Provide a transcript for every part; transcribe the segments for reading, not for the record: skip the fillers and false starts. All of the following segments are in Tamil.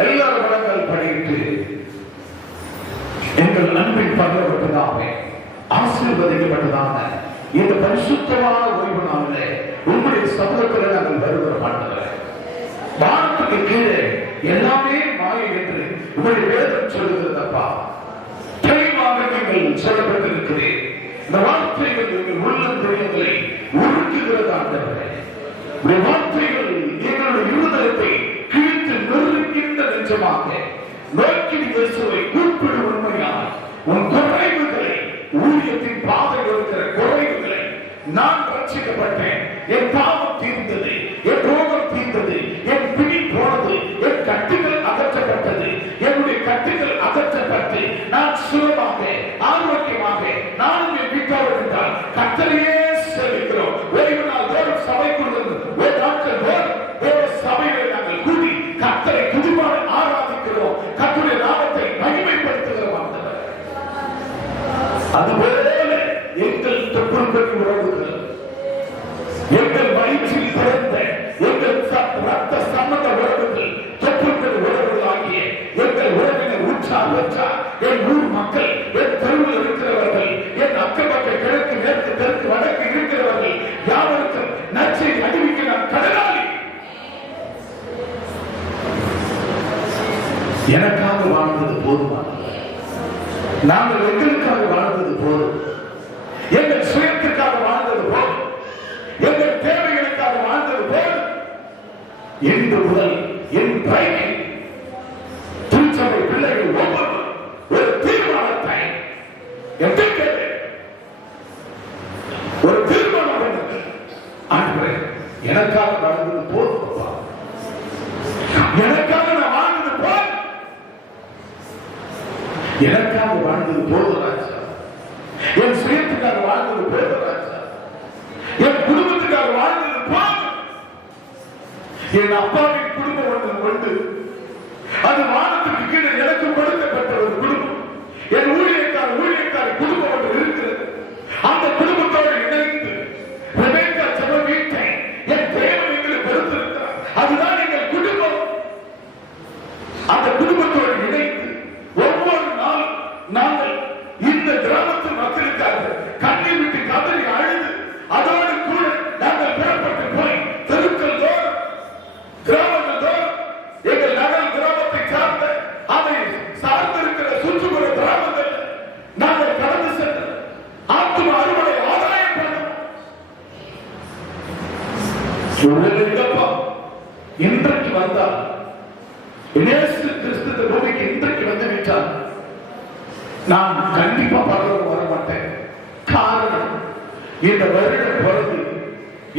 எல்லாரும் வளங்கள் படித்து எங்கள் அன்பின் பகிரப்பட்டதாகவே ஆசீர்வதிக்கப்பட்டதான இந்த பரிசுத்தமான ஓய்வு நாளிலே உங்களுடைய சமூகத்தில் நாங்கள் வருகிற மாட்டோம். வானத்துக்கு கீழே எல்லாமே மாயை என்று உங்களுடைய வேதம் சொல்லுகிறதப்பா. தெளிவாக நீங்கள் சொல்லப்பட்டிருக்கிறேன். இந்த வார்த்தைகள் எங்கள் உள்ளங்களை உருக்குகிறதாண்டவரே. இந்த வார்த்தைகள் எங்களுடைய இருதயத்தை கிழித்து நொறுக்கின்ற நெஞ்சமாக நோக்கி இயேசுவை கூப்பிடும் உண்மையால் உன் குறைவுகளை, ஊழியத்தின் பாதையில் இருக்கிற குறைவுகளை, நான் ரட்சிக்கப்பட்டேன், என் பாவம் தீர்ந்தது, என் ரோகம் தீர்ந்தது, என் பிடி போனது, என் கட்டுகள் அகற்றப்பட்டது, என்னுடைய கட்டுகள் அகற்றப்பட்டு நான் சுலமாக ஆரோக்கியமாக நானும் என் வீட்டோடு என்றால் கர்த்தரையே சேவிக்கிறோம். ஓய்வு நாள் தோறும் சபைக்குள் ஒரு நாட்கள் தோறும் சபைகளை நாங்கள் கூடி கர்த்தரை துதிப்பாடு ஆராதிக்கிறோம். கர்த்தருடைய நாமத்தை மகிமைப்படுத்துகிறோம். அதுபோல எங்கள் தொற்றும்படி உறவுகள், எங்கள் வயிற்றில் பிறந்த எங்கள் ரத்த சம்பந்த உறவுகள், தொற்றும்படி உறவுகள் ஆகிய எங்கள் உறவினர் உற்றார் வச்சார், என் ஊர் மக்கள், என் தெருவில் இருக்கிறவர்கள், என் அக்கப்பக்க கிழக்கு மேற்கு தெற்கு வடக்கு இருக்கிறவர்கள் யாவருக்கும் நற்செய்தி அறிவிக்க நான் கடனாளி. எனக்காக வாழ்ந்தது போதுமானது. நாங்கள் எங்களுக்காக வாழ்ந்தது போதும். எங்கள் சுயத்திற்காக வாழ்ந்தது போதும். எங்கள் தேவைகளுக்காக வாழ்ந்தது போதும். இன்று முதல் என் பையன் திருச்சபை பிள்ளைகள் ஒவ்வொரு ஒரு தீர்மானத்தை ஒரு தீர்மானம் ஆண்டவரே, எனக்காக வாழ்ந்தது போதும். எனக்காக நான் வாழ்ந்தது போதும். எனக்காக வாழ்ந்தது போதும் ராஜா. என் சுயத்துக்காக வாழ்ந்தது போதும் ராஜா. என் குடும்பத்துக்காக வாழ்ந்தது போதும். என் அப்பாவின் குடும்பம் ஒன்று, அது வானத்துக்கு கீழே எனக்கு கொடுக்கப்பட்ட ஒரு குடும்பம். என் ஊழியக்கார குடும்பம் ஒன்று இருக்கிறது. அந்த குடும்பத்தோடு இணைந்து ரெபெக்கா ஜெப வீட்டை என் தேவன் எங்களுக்கு கொடுத்திருக்கிறார். அதுதான் எங்கள் குடும்பம். அந்த குடும்பத்தோடு இணைந்து ஒவ்வொரு நாள் நாங்கள் இந்த கிராமத்து மக்களுக்காக கண்ணீர் விட்டு கதறி அழுது, அதோடு கூட நாங்கள் பெறப்பட்டு போய் தெருக்கள் தோறும் கிராமங்கள் தோறும் எங்கள் நகர் கிராமத்தை சார்ந்த அதை சார்ந்திருக்கிற சுற்றுப்புற கிராமங்கள் நாங்கள் கடந்து சென்று ஆத்தும அறுவடை ஆதாயம் பண்ணோம். இன்றைக்கு வந்தால் இயேசு கிறிஸ்து பூமிக்கு இன்றைக்கு வந்து விட்டால் நான் கண்டிப்பா பரவ வர மாட்டேன். காரணம், இந்த வருடம் பிறகு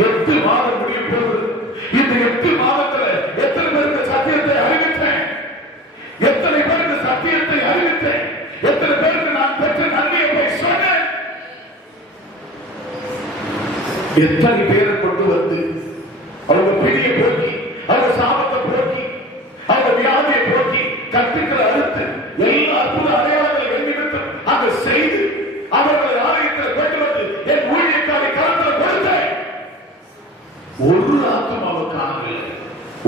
8 மாதம் முடிய போகுது. இந்த 8 மாதத்துல எத்தனை பேருக்கு சத்தியத்தை அறிவித்தேன், எத்தனை பேருக்கு சத்தியத்தை அறிவித்தேன், எத்தனை பேருக்கு நான் பெற்ற நன்மையை போய் சொன்னேன், எத்தனை பேரை கொண்டு வந்து அவங்க பிடியை போக்கி, அவங்க சாபத்தை போக்கி, அவங்க வியாதியை போக்கி, கட்டுக்களை அறுத்து எல்லா அற்புத அடையாளங்களை வென்றிவிட்டு அதை செய்து அவர்களை ஆலயத்தில் கொண்டு வந்து என் ஊழியக்காரை கருத்தில் கொடுத்தேன். ஒரு ஆத்மாவை காணவில்லை,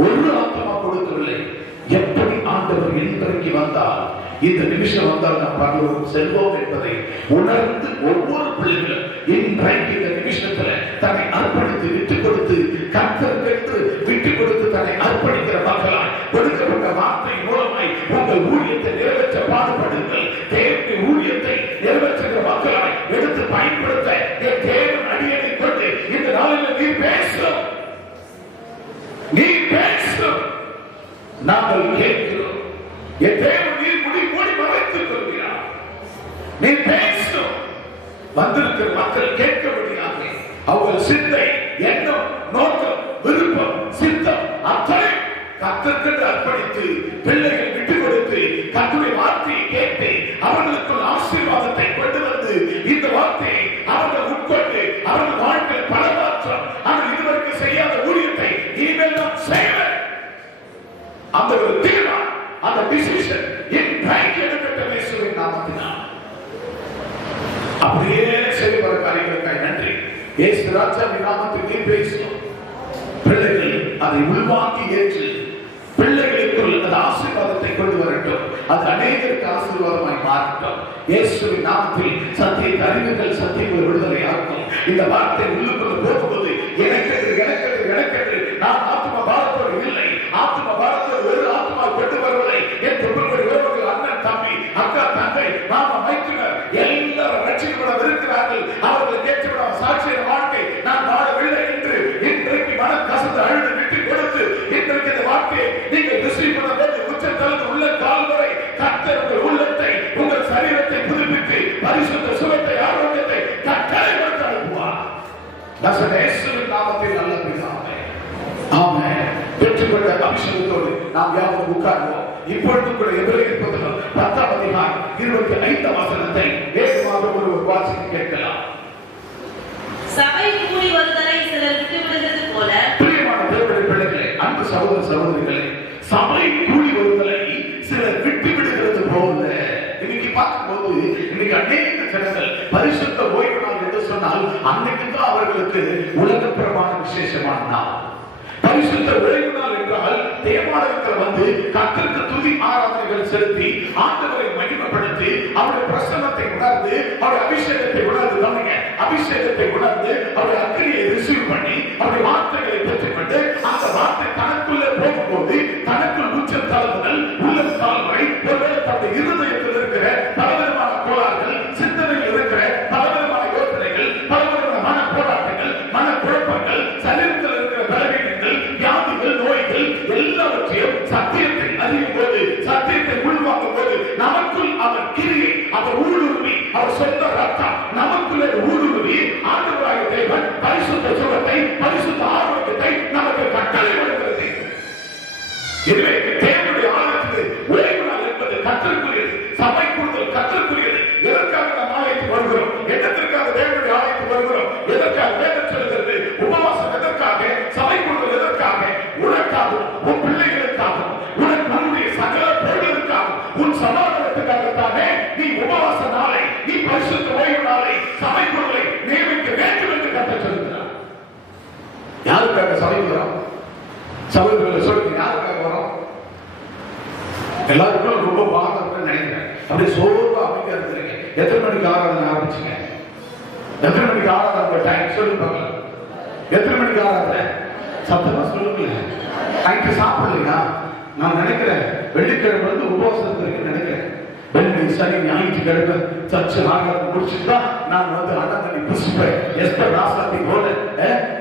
ஒரு ஆத்மா கொடுக்கவில்லை. எப்படி ஆண்டவர் இன்றைக்கு வந்தால், இந்த நிமிஷம் வந்தால் நாம் பரலோகம் செல்வோம் என்பதை உணர்ந்து ஒவ்வொரு பிள்ளைகளும் இன்றைக்கு இந்த நிமிஷத்துல தன்னை அர்ப்பணித்து விட்டுக் கொடுத்து, கர்த்தருக்கு விட்டுக் கொடுத்து தன்னை அர்ப்பணிக்கிற மக்களாய் கொடுக்கப்பட்ட வார்த்தை மூலமாய் உங்கள் ஊழியத்தை நிறைவேற்ற பாடுபடுங்கள். தேவனுடைய ஊழியத்தை நிறைவேற்றுகிற மக்களாய் எடுத்து பயன்படுத்த என் தேவன் அடியனை கொண்டு இந்த நாளில் நீ பேசும், நீ பேசும், நாங்கள் கேட்கிறோம். என் தேவன் நீ மூடி மறைத்துக் கொள்கிறார். நீ பேசும், வந்திருக்கிற மக்கள் கேட்க முடியாது. அவர்கள் சிந்தை, எண்ணம், நோக்கம், விருப்பம், சித்தம் அத்தனை கர்த்தருக்கு அர்ப்பணித்து பிள்ளைகள் விட்டுக் கொடுத்து கர்த்தருடைய வார்த்தையை கேட்டு அவர்களுக்குள் ஆசீர்வாதத்தை கொண்டு வந்து இந்த வார்த்தையை அவர்கள் உட்கொண்டு அவர்கள் வாழ்க்கை பல மாற்றம், அவர்கள் இதுவரைக்கும் செய்யாத ஊழியத்தை இனிமேல் நாம் செய்வேன். அந்த ஒரு தீர்மானம், அந்த டிசிஷன் இன்றைக்கு எடுக்கப்பட்ட இயேசுவின் நாமத்தினால் அப்படியே செய்கிற காரியங்களுக்காக நன்றி. இயேசு ராஜாவின் நாமத்தில் நீ பேசும் பிள்ளைகள் அதை உள்வாங்கி ஏற்று பிள்ளைகளுக்குள் அந்த ஆசீர்வாதம் கொண்டு வரட்டும். அது அநேகருக்கு ஆசீர்வாதமாய் மாறட்டும். இயேசுவின் நாமத்தில் சத்தியத்தை அறிவுகள் சத்தியங்களை விடுதலையாக்கும். இந்த வார்த்தை உள்ளுக்குள்ள போகும்போது எனக்கென்று நான் ஆத்ம பாரத்தோடு இல்லை, ஆத்ம பாரத்தோடு ஒரு ஆத்மா கொண்டு வருவதை என் தொழில்கள் அண்ணன் தம்பி அக்கா தங்கை மாமா மைத்துனர் எல்லாரும் ரட்சிக்கப்பட இருக்கிறார்கள். அவர்கள் கேட்டுவிட சாட்சிய வாழ்க்கை நான் வாழவில்லை என்று இன்றைக்கு மனம் கசந்து அழுது விட்டு கொடுத்து இன்றைக்கு இந்த வாழ்க்கையை நீங்கள் ரிசீவ் பண்ண வேண்டும். உச்சத்தளத்து உள்ள கால் வரை கர்த்தர் உங்கள் உள்ளத்தை உங்கள் சரீரத்தை புதுப்பித்து பரிசுத்த சுகத்தை ஆரோக்கியத்தை கட்டளை கொடுத்து அனுப்புவார். இயேசுவின் நாமத்தில் நல்ல பிதாவே, ஆமென். பெற்றுக்கொண்ட அபிஷேகத்தோடு நாம் யாரும் உட்கார்வோம். இப்பொழுது கூட எபிரேயர் 10:25 வேகமாக ஒரு வாசிக்க கேட்கலாம். சபை கூடி வருவதை சிலர் விட்டுவிடுகிறது போல, பிரியமான தேவனுடைய பிள்ளைகளே, அன்பு சகோதர சகோதரிகளே, சபை கூடி வருவதை சிலர் விட்டு விடுகிறது போல. இன்னைக்கு பார்க்கும்போது இன்னைக்கு அநேக ஜனங்கள் பரிசுத்த ஓய்வு நாள் என்று சொன்னால் அன்னைக்கு தான் அவர்களுக்கு உலக பிரமாண விசேஷமான நாள். பரிசுத்த ஓய்வு நாள் என்றால் தேவாலயத்தில் வந்து கர்த்தருக்கு துதி ஆராதனைகள் செலுத்தி ஆண்டவரை மகிமைப்படுத்தி அவருடைய பிரசன்னத்தை உணர்ந்து அவருடைய அபிஷேகத்தை உணர்ந்து தானே அபிஷேகத்தை உணர்ந்து அவருடைய அக்கினியை ரிசீவ் பண்ணி அவருடைய வார்த்தைகளை பெற்றுக்கொண்டு அந்த வார்த்தை தனக்குள்ளே போகும்போது தனக்குள் உச்சம் தளவுகள் உள்ளம் தாழ்வை ஒருவேளை தன்னுடைய இருதயத்தில் இருக்கிற பலவிதமான கோளாறுகள் சிந்தனையில் இருக்கிற பலவிதமான யோசனைகள் பலவிதமான மன போராட்டங்கள் மன குழப்பங்கள் சரீரத்தில் இருக்கிற பலவீனங்கள் வியாதிகள் நோய்கள் எல்லாவற்றையும் சத்தியத்தை அறியும் போது சத்தியத்தை உள்வாங்கும் போது நமக்குள் அவர் கிரியை அவர் ஊடுருவி அவர் சொந்த ரத்தம் நமக்குள்ளே ஊடுருவி ஆண்டவராகிய தேவன் பரிசுத்த சுகத்தை பரிசுத்த ஆரோக்கியத்தை நமக்கு கட்டளை கொடுக்கிறது. இதுவே தேவனுடைய ஆலயத்துக்கு ஓய்வு நாள் என்பது கர்த்தருக்குரியது. சபை கூடுதல் கர்த்தருக்குரியது. எதற்காக நாம் ஆலயத்துக்கு வருகிறோம்? என்னத்திற்காக தேவனுடைய ஆலயத்துக்கு வருகிறோம்? எதற்காக வேதம் சொல்கிறது? உபவாசம் எதற்காக? சபை கூடுதல் எதற்காக? உனக்காகவும் உன் பிள்ளைகளுக்காகவும் உன்னுடைய சகல பொருளுக்காகவும் உன் சமாதானத்துக்காகத்தானே நீ உபவாச நாளை நீ பரிசுத்த ஓய்வு நாளை சபை கூடுதலை நியமிக்க வேண்டும் என்று கர்த்தர் சொல்கிறார். யாருக்காக சபைக்கு வரோம்? சபைகளை சொல்லுங்க, யாருக்காக வரோம்? எல்லாருக்கும் ரொம்ப பாகம் இருக்குன்னு நினைக்கிறேன். அப்படியே சோர்வா அமைதியா இருக்கிறீங்க. எத்தனை மணிக்கு ஆராதனை ஆரம்பிச்சுங்க? எத்தனை மணிக்கு ஆராதனை டைம் சொல்லுங்க. எத்தனை மணிக்கு ஆராதனை? சத்தமா சொல்லுங்க. நைட்டு சாப்பிடலையா? நான் நினைக்கிறேன் வெள்ளிக்கிழமை வந்து உபவாசம் இருக்குன்னு நினைக்கிறேன். வெள்ளி சனி ஞாயிற்றுக்கிழமை சர்ச்சை ஆராதனை முடிச்சுதான் நான் வந்து அண்ணனை புஷ்பேன். எஸ்பர் ராசாத்தி போல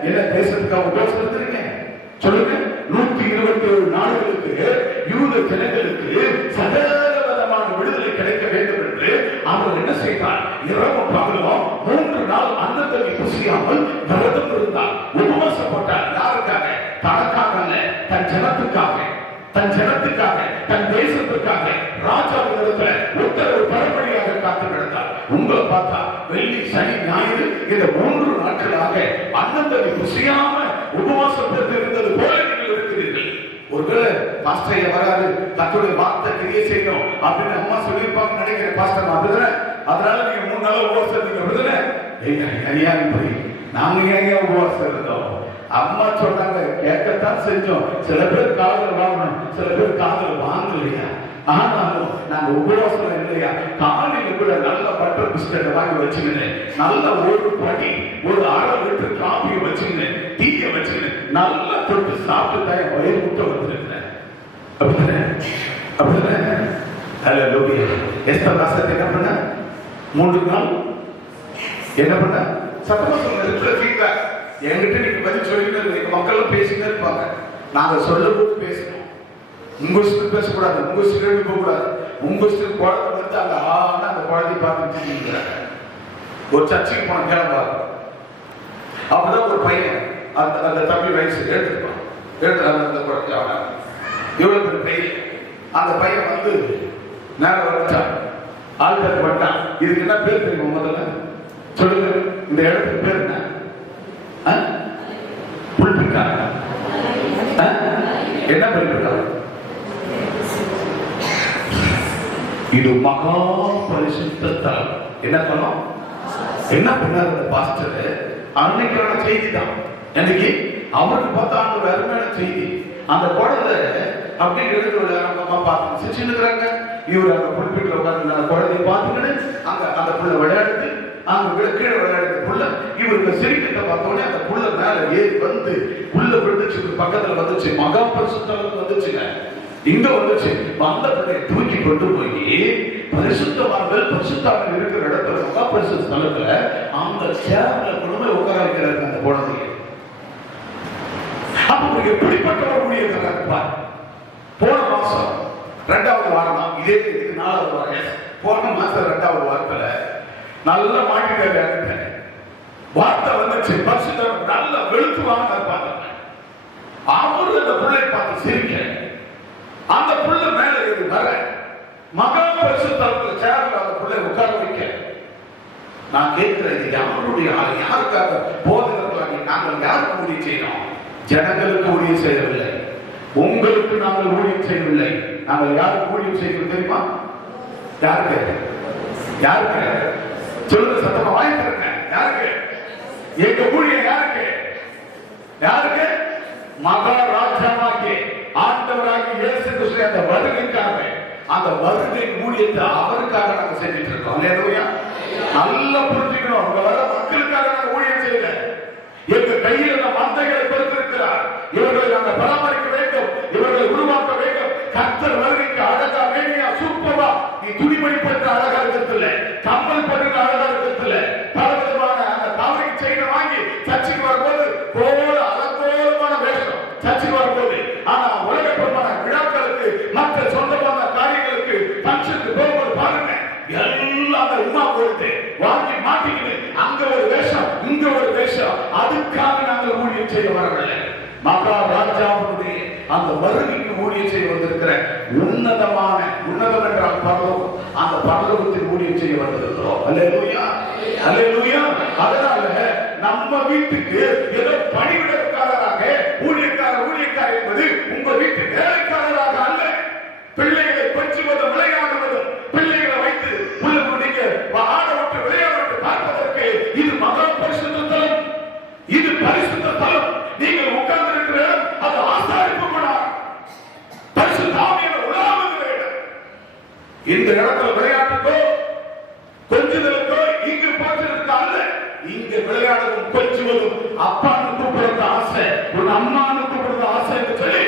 என்ன தேசத்துக்காக உபவாசம் இருக்கிறீங்க சொல்லுங்க. 127 நாடுகளுக்கு யூத ஜனங்களுக்கு சகலவிதமான விடுதலை கிடைக்க வேண்டும் என்று அவர் என்ன செய்தார்? இரவும் பகலும் 3 நாள் அன்னத்தை புசியாமல் விரதம் இருந்தார், உபவாசப்பட்டார். யாருக்காக? தனக்காக அல்ல, தன் ஜனத்துக்காக, தன் ஜனத்துக்காக, தன் தேசத்துக்காக ராஜாவின் இடத்துல உத்தரவு பரம்பரையாக காத்து கிடந்தார். உங்களை பார்த்தா வெள்ளி சனி ஞாயிறு இந்த 3 நாட்களாக அன்னத்தை புசியாம உபவாசம் இருந்தது போல நீங்கள் இருக்கிறீர்கள். ஒருவேளை பாஸ்டர் வராது தன்னுடைய வார்த்தை கிரியை செய்யணும் அப்படின்னு அம்மா சொல்லியிருப்பாங்க நினைக்கிறேன். பாஸ்டர் அப்படிதானே? அதனால நீங்க 3 நாள் உபவாசம் இருந்தீங்க அப்படிதானே? ஐயா இப்படி நாங்க ஏங்க உபவாசம் இருந்தோம்? அம்மா சொன்னாங்க, கேட்கத்தான் செஞ்சோம். சில பேர் காதல் வாங்கணும், சில பேர் காதல் வாங்கலையா. ஆனாலும் நாங்க உபவாசம் இல்லையா, காலையில கூட நல்ல பட்டர் பிஸ்கட்டை வாங்கி வச்சுக்கினேன், நல்ல ஒரு படி ஒரு 1/2 லிட்டர் காஃபியை வச்சுக்கினேன், டீயை வச்சுக்கினேன், நல்லா தொட்டு சாப்பிட்டு தான் வயிறு முட்டை வச்சிருக்கிறேன். அப்படித்தானே? அப்படித்தானே? ஹல்லேலூயா. எஸ்தர் ராசாத்தி என்ன பண்ண? 3 நாள் என்ன பண்ண? சத்தமா சொல்லுங்க. என்கிட்ட நீங்க பதில் சொல்லிட்டு எங்க மக்கள் பேசிட்டே இருப்பாங்க. நாங்க சொல்லும்போது பேசணும். உங்க இஷ்டத்துக்கு பேசக்கூடாது, உங்க இஷ்டத்துக்கு போக கூடாது. உங்க இஷ்டத்துக்கு குழந்தை வந்து அந்த ஆனா அந்த குழந்தைய பார்த்துட்டு ஒரு சர்ச்சைக்கு போன கிளம்பாரு. அப்பதான் ஒரு பையன் அந்த தம்பி வயசு எடுத்துப்பான். அந்த குழந்தை இவ்வளவு பெரிய பையன். அந்த பையன் வந்து நேரம் வந்துட்டான், ஆள்கார் பட்டான். இதுக்கு என்ன பேர் தெரியுமா? முதல்ல சொல்லுங்க, இந்த இடத்துக்கு பேர் என்ன? புல்பிக்கார. என்ன பண்ணிருக்காங்க? இது மகா பரிசுத்த தலம். என்ன தலம்? என்ன பண்ணாரு பாஸ்டர்? அன்னைக்கான செய்தி தான். இன்னைக்கு அவருக்கு பார்த்தா அருமையான செய்தி. அந்த குழந்தை அப்படி எழுதுல அவங்க அம்மா பார்த்து சிரிச்சுக்கிறாங்க. இவர் அந்த புல்பிட்டில் உட்கார்ந்து குழந்தைய பார்த்துக்கிட்டு அந்த புள்ள விளையாடுது. அங்க கீழே விளையாடுற புள்ள இவருக்கு சிரிக்கிட்ட பார்த்தோன்னே அந்த புள்ள மேல ஏறி வந்து புள்ள விழுந்துச்சு, பக்கத்துல வந்துச்சு, மகா பரிசுத்தம் வந்துச்சுங்க. இங்க வந்துச்சு. அந்த பிள்ளையை தூக்கி கொண்டு போய் பரிசுத்தவான்கள் பரிசுத்தவான்கள் இருக்கிற இடத்துல மகா பரிசுத்த ஸ்தலத்துல அந்த சேர்ல கொண்டு உட்கார வைக்கிறாரு அந்த குழந்தைய. அப்ப எப்படிப்பட்ட ஒரு ஊழியர் இருப்பார். போன மாசம் 2வது வாரம் தான், இதே 4வது வாரம், போன மாசம் 2வது வாரத்துல நல்ல மாட்டிட்டாரு. வார்த்தை வந்துச்சு, பரிசுத்தம் நல்ல வெளுத்துவாங்க இருப்பாங்க. அவரு அந்த பிள்ளையை பார்த்து சிரிக்க, அந்த பிள்ளை மேல ஏறி வர மகா பரிசுத்தத்துல சேர்ல அந்த பிள்ளை உட்கார வைக்க. நான் கேட்கிறேன், இது யாருடைய ஆள்? யாருக்காக போதகர்களாக நாங்கள் யாருக்கு ஊழியம் செய்யணும்? ஜனங்களுக்கு ஊழியம் செய்யவில்லை, உங்களுக்கு நாங்கள் ஊழியம் செய்யவில்லை. நாங்கள் யாருக்கு ஊழியம் செய்யணும் தெரியுமா? யாருக்கு? யாருக்கு சொல்லுங்க, சத்தமா வாங்கிக்கிறேங்க. யாருக்கு? எங்க ஊழியம் யாருக்கு? யாருக்கு? மகாராஜாவாகிய ஆண்டவராகிய இயேசு கிறிஸ்து அந்த வருகைக்காக, அந்த வருகை ஊழியத்தை அவருக்காக நாங்க செஞ்சுட்டு இருக்கோம். அல்லேலூயா. நல்லா புரிஞ்சுக்கணும், அவங்க வர மக்களுக்காக நாங்க ஊழியம் செய்யல. எங்க கையில் அந்த மந்தைகளை கொடுத்திருக்கிறார். இவர்களை நாங்கள் பராமரிக்க வேண்டும், இவர்களை உருவாக்க வேண்டும். கர்த்தர் வருகைக்கு அழகா வேணியா சூப்பரா நீ துணிமணி பண்ற அழகா இருக்கிறதுல, கம்பல் பண்ற அழகா இருக்கிறதுல, பலவிதமான அந்த கவரை செயினை வாங்கி சர்ச்சைக்கு வரும்போது போல அலங்கோலமான வேஷம் சர்ச்சைக்கு வரும்போது. ஆனா உலகப்பரமான விழாக்களுக்கு மற்ற சொந்தமான காரியங்களுக்கு பங்கனுக்கு போகும்போது பாருங்க, எல்லாம் அந்த உமா கொடுத்து வாங்கி மாட்டிக்கிட்டு அங்க ஒரு வேஷம் இங்க ஒரு வேஷம். அதுக்காக நாங்கள் ஊழியம் செய்ய வரவில்லை. மகாராஜாவுடைய அந்த வருகைக்கு ஊழியம் செய்ய வந்திருக்கிற உன்னதமான, உன்னதம் என்றால் பரலோகம், அந்த பரலோகத்தில் ஊழியம் செய்ய வந்திருக்கிறோம். அல்லேலூயா, அல்லேலூயா. அதனால நம்ம வீட்டுக்கு ஏதோ பணிவிடக்காரராக ஊழியக்காரர் என்பது உங்க வீட்டு வேலைக்காரராக அல்ல. பிள்ளைகளை கொஞ்சுவதும் விளையாடுவதும், பிள்ளைகளை வைத்து நீங்க ஆட விட்டு விளையாட விட்டு பார்ப்பதற்கு இது மகா பரிசுத்த தலம், இது பரிசுத்த தலம். நீங்கள் உட்கார்ந்து இருக்கிற இடம் அது ஆசாரிப்பு கூடாது, பரிசுத்த ஆவியானவர் உலாவுகிற இடம். இந்த இடத்துல விளையாட்டுக்கோ கொஞ்சுதலுக்கோ இங்கு பார்க்கிறதுக்கு அல்ல. இங்க விளையாடுவதும் கொஞ்சுவதும் அப்பான்னு கூப்பிடுறது ஆசை, ஒரு அம்மான்னு கூப்பிடுறது ஆசை என்று சொல்லி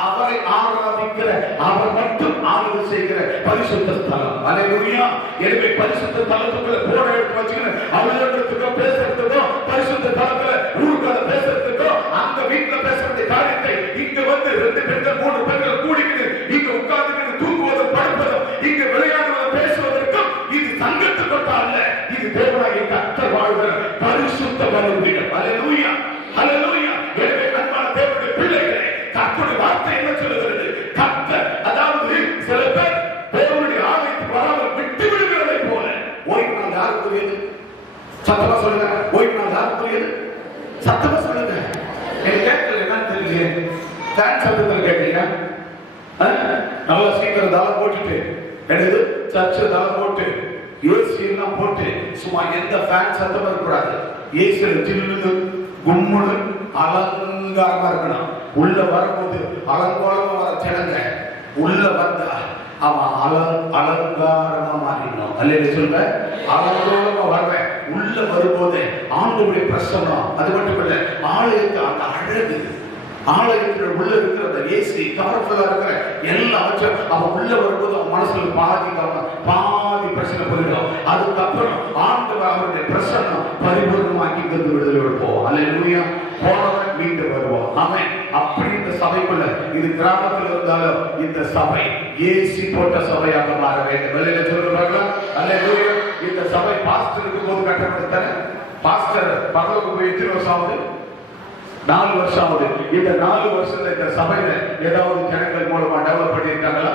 அவரை ஆராதிக்கிற, அவர் மட்டும் ஆராதனை செய்கிற பரிசுத்த ஸ்தலம். அல்லேலூயா. எனவே பரிசுத்த ஸ்தலத்துக்குள்ள போற எடுத்து வச்சுக்கணும். அலுவலகத்துக்கோ பேசுறதுக்கோ, பரிசுத்த ஸ்தலத்துல ஊருக்குள்ள பேசுறதுக்கோ, அந்த வீட்டுல பேசுற காரியத்தை இங்க வந்து 2 பெண்கள் 3 பெண்கள் கூடிக்கிட்டு இங்க உட்கார்ந்து தூங்குவதும் படுப்பதும் இங்க விளையாடுவதும் பேசுவதற்கும் இது சங்கத்துக்கு அல்ல. இது தேவனாகிய கர்த்தர் வாழ்கிற பரிசுத்த பலிபீடம். அல்லேலூயா, அல்லேலூயா. எனவே அன்பான தேவனுடைய பிள்ளைகளே, கர்த்தருடைய வார்த்தை என்ன சொல்லுகிறது? கர்த்தர், அதாவது சில பேர் தேவனுடைய ஆலயத்துக்கு வராமல் விட்டு விடுகிறதை போல. ஓய்வு நாள் யாருக்குரியது? சத்தமா சொல்லுங்க. ஓய்வு நாள் யாருக்குரியது? சத்தமா சொல்லுங்க. எனக்கு கேட்கல, என்னன்னு தெரியல. ஃபேன் சத்தத்தில் கேட்டீங்க. நல்லா சீக்கிரம் தலை போட்டுட்டு என்னது சர்ச்சு தலை போட்டு ஏசி எல்லாம் போட்டு சும்மா எந்த ஃபேன் சத்தமும் இருக்கக்கூடாது. ஏசியில் ஜில்லுன்னு கும்முன்னு அலங்காரமா இருக்கணும். உள்ள வரும்போது அலங்கோலமா வர ஜனங்க உள்ள வந்தா அவன் அலங்காரமா மாறிடணும். அல்லேலூயா சொல்லுங்க. அலங்கோலமா வருவேன். உள்ள வரும்போது ஆண்டவருடைய பிரசன்னம், அது மட்டும் இல்ல ஆலயத்து அந்த அழகு, ஆலயத்தில் உள்ள இருக்கிற அந்த ஏசி கவர்ஃபுல்லா இருக்கிற எல்லாவற்றும் அவன் உள்ள வரும்போது அவன் மனசுல பாதி பிரச்சனை போயிடும். அதுக்கப்புறம் ஆண்டவர் அவருடைய பிரசன்னம் பரிபூர்ணமாக்கி வந்து விடுதலை கொடுப்போம். அல்லேலூயா. போனவன் மீண்டு வருவோம். ஆமென். அப்படி இந்த சபைக்குள்ள, இது கிராமத்தில் இருந்தாலும் இந்த சபை ஏசி போட்ட சபையாக மாற வேண்டும். வெளியில சொல்றாங்களா? அல்லேலூயா. இந்த சபை பாஸ்டர் இருக்கும் போது கட்டப்பட்ட பாஸ்டர் பரலோகம் போய் எத்தனை வருஷம் ஆகுது? 4 வருஷம் ஆகுது. இந்த 4 வருஷத்துல இந்த சபையில ஏதாவது ஜனங்கள் மூலமா டெவலப் பண்ணியிருக்காங்களா?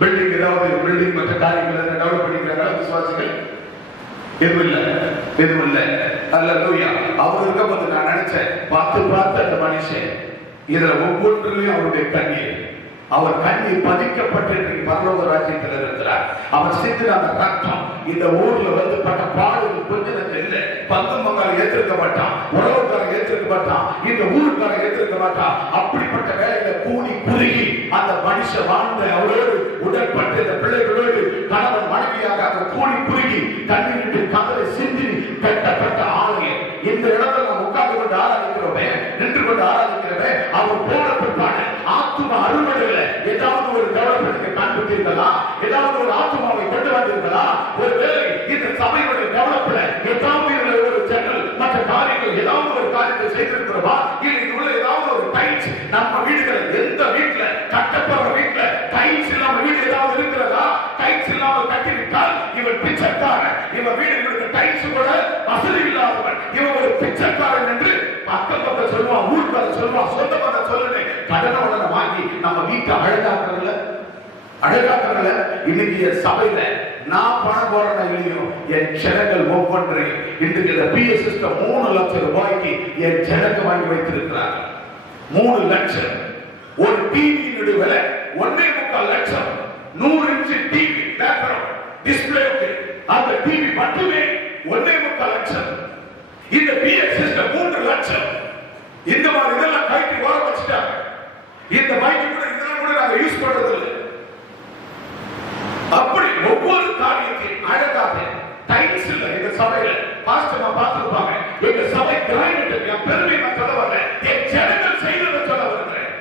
பில்டிங், ஏதாவது பில்டிங் மற்ற காரியங்கள் டெவலப் பண்ணியிருக்காங்களா? விசுவாசிகள் எதுவும் இல்லை, எதுவும் இல்லை. அல்லேலூயா. அவர் இருக்கும்போது நான் நினைச்சேன், பார்த்து அந்த மனுஷன் இதுல ஒவ்வொன்றிலையும் அவருடைய கண்ணீர், அவர் கண்ணீர் பதிக்கப்பட்டு பரலோக ராஜ்யத்தில் இருக்கிறார். அவர் சிந்தின அந்த ரத்தம் இந்த ஊர்ல வந்து பட்ட பாடுகள் கொஞ்சம் இல்லை. பங்கு மக்களை ஏற்றிருக்க மாட்டான், உறவுக்காரர் ஏற்றிருக்க மாட்டான், இந்த ஊருக்காரன் எதிர்க்க மாட்டான். அப்படிப்பட்ட வேலையில கூடி குறுகி அந்த மனுஷன் வாழ்ந்த அவரோடு உடன்பட்டு இந்த பிள்ளைகளோடு கணவன் மனைவியாக அந்த கூடி குறுகி கண்ணீரிட்டு கதலை சிந்தி கட்டப்பட்ட ஆலயம். இந்த இடத்துல நம்ம உட்கார்ந்து கொண்டு ஆராதிக்கிறோமே, நின்று கொண்டு ஆராதிக்கிறோமே, அவர் போன பிற்பாடு ஆத்தும அறுவடையில ஏதாவது ஒரு டெவலப்மெண்ட் காண்பித்தீர்களா? ஏதாவது ஒரு ஆத்துமாவை கொண்டு வந்தீர்களா? ஒருவேளை இந்த சபையுடைய டெவலப்ல ஏதாவது ஒரு ஜன்னல் மற்ற காரியங்கள் ஏதாவது ஒரு காரியத்தை செய்திருக்கிறோமா? இல்லை இது உள்ள ஏதாவது ஒரு டைல்ஸ் நம்ம வீடுகள் எந்த வீட்டுல கட்டப்படுற வீட்டுல டைல்ஸ் இல்லாம வீடு ஏதாவது இருக்கிறதா? டைல்ஸ் இல்லாம கட்டிவிட்டால் இவன் பிச்சைக்காரன், இவன் வீடுகளுக்கு டைல்ஸ் கூட வசதி இல்லாதவன், இவன் ஒரு பிச்சைக்காரன் என்று பக்கம் பக்கம் சொல்லுவான், ஊர்க்கார சொல்லுவான், சொந்த பக்கம் சொல்லுன்னு கடனை உடனே வாங்கி நம்ம வீட்டை அழகாக்குறதுல இன்னைக்கு சபையில நான் பணம் போறேன்னா இல்லையோ என் ஜனங்கள் ஒவ்வொன்றையும் இன்றைக்கு இந்த பிஎஸ் சிஸ்டம் 3 லட்சம் ரூபாய்க்கு என் ஜனங்க வாங்கி வைத்திருக்கிறார். 3 லட்சம். ஒரு டிவியினுடைய விலை 1.25 லட்சம். 100 இன்ச் டிவி டிஸ்பிளே அந்த டிவி மட்டுமே 1.25 லட்சம். இந்த பிஎஸ் சிஸ்டம் 3 லட்சம். இந்த மாதிரி இதெல்லாம் கைட்டி வர வச்சுட்டாங்க. இந்த மைக்கு கூட இதெல்லாம் கூட நாங்க யூஸ் பண்றது இல்லை. அப்படி ஒவ்வொரு காரியத்தையும் அழகாக டைல்ஸ் இல்ல இந்த சபையில பாஸ்டர் பார்த்திருப்பாங்க. எங்க சபை கிரானைட் என் பெருமை நான் சொல்ல வரல, என் ஜனங்கள் செய்ததை சொல்ல வருகிறேன்.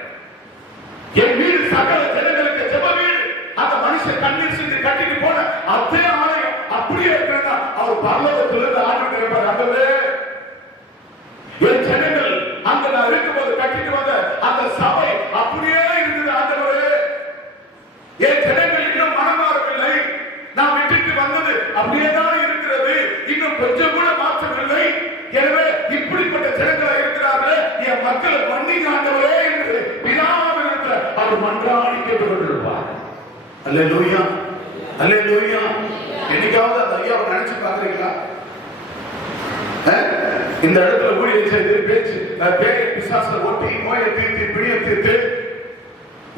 என் வீடு சகல ஜனங்களுக்கு ஜெப வீடு. அந்த மனுஷன் கண்ணீர் சிந்தி கட்டிட்டு போன அதே ஆலயம் அப்படியே இருக்கிறதா அவர் பரலோகத்திலிருந்து ஆண்டு ஆகவே என் ஜனங்கள் அங்க நான் இருக்கும்போது கட்டிட்டு வந்த அந்த சபை அப்படியே இருந்தது. ஆண்டவரே என் ஜனங்கள் இன்னும் மனமாறவில்லை, நாம் விட்டுட்டு வந்தது அப்படியேதான் இருக்கிறது, இன்னும் கொஞ்சம் கூட மாற்றமில்லை. எனவே இப்படிப்பட்ட ஜனங்களா இருக்கிறார்களே, என் மக்களை மன்னிங்க ஆண்டவரே என்று பிதாவாக இருக்கிற அவர் மன்றாடி கேட்டுக் கொண்டிருப்பார். அல்லேலூயா, அல்லேலூயா. என்னைக்காவது அந்த ஐயாவை நினைச்சு பாக்குறீங்களா? இந்த இடத்துல ஊழியர் செய்து பேச்சு பேரை பிசாசை ஓட்டி நோயை தீர்த்து பிடிய தீர்த்து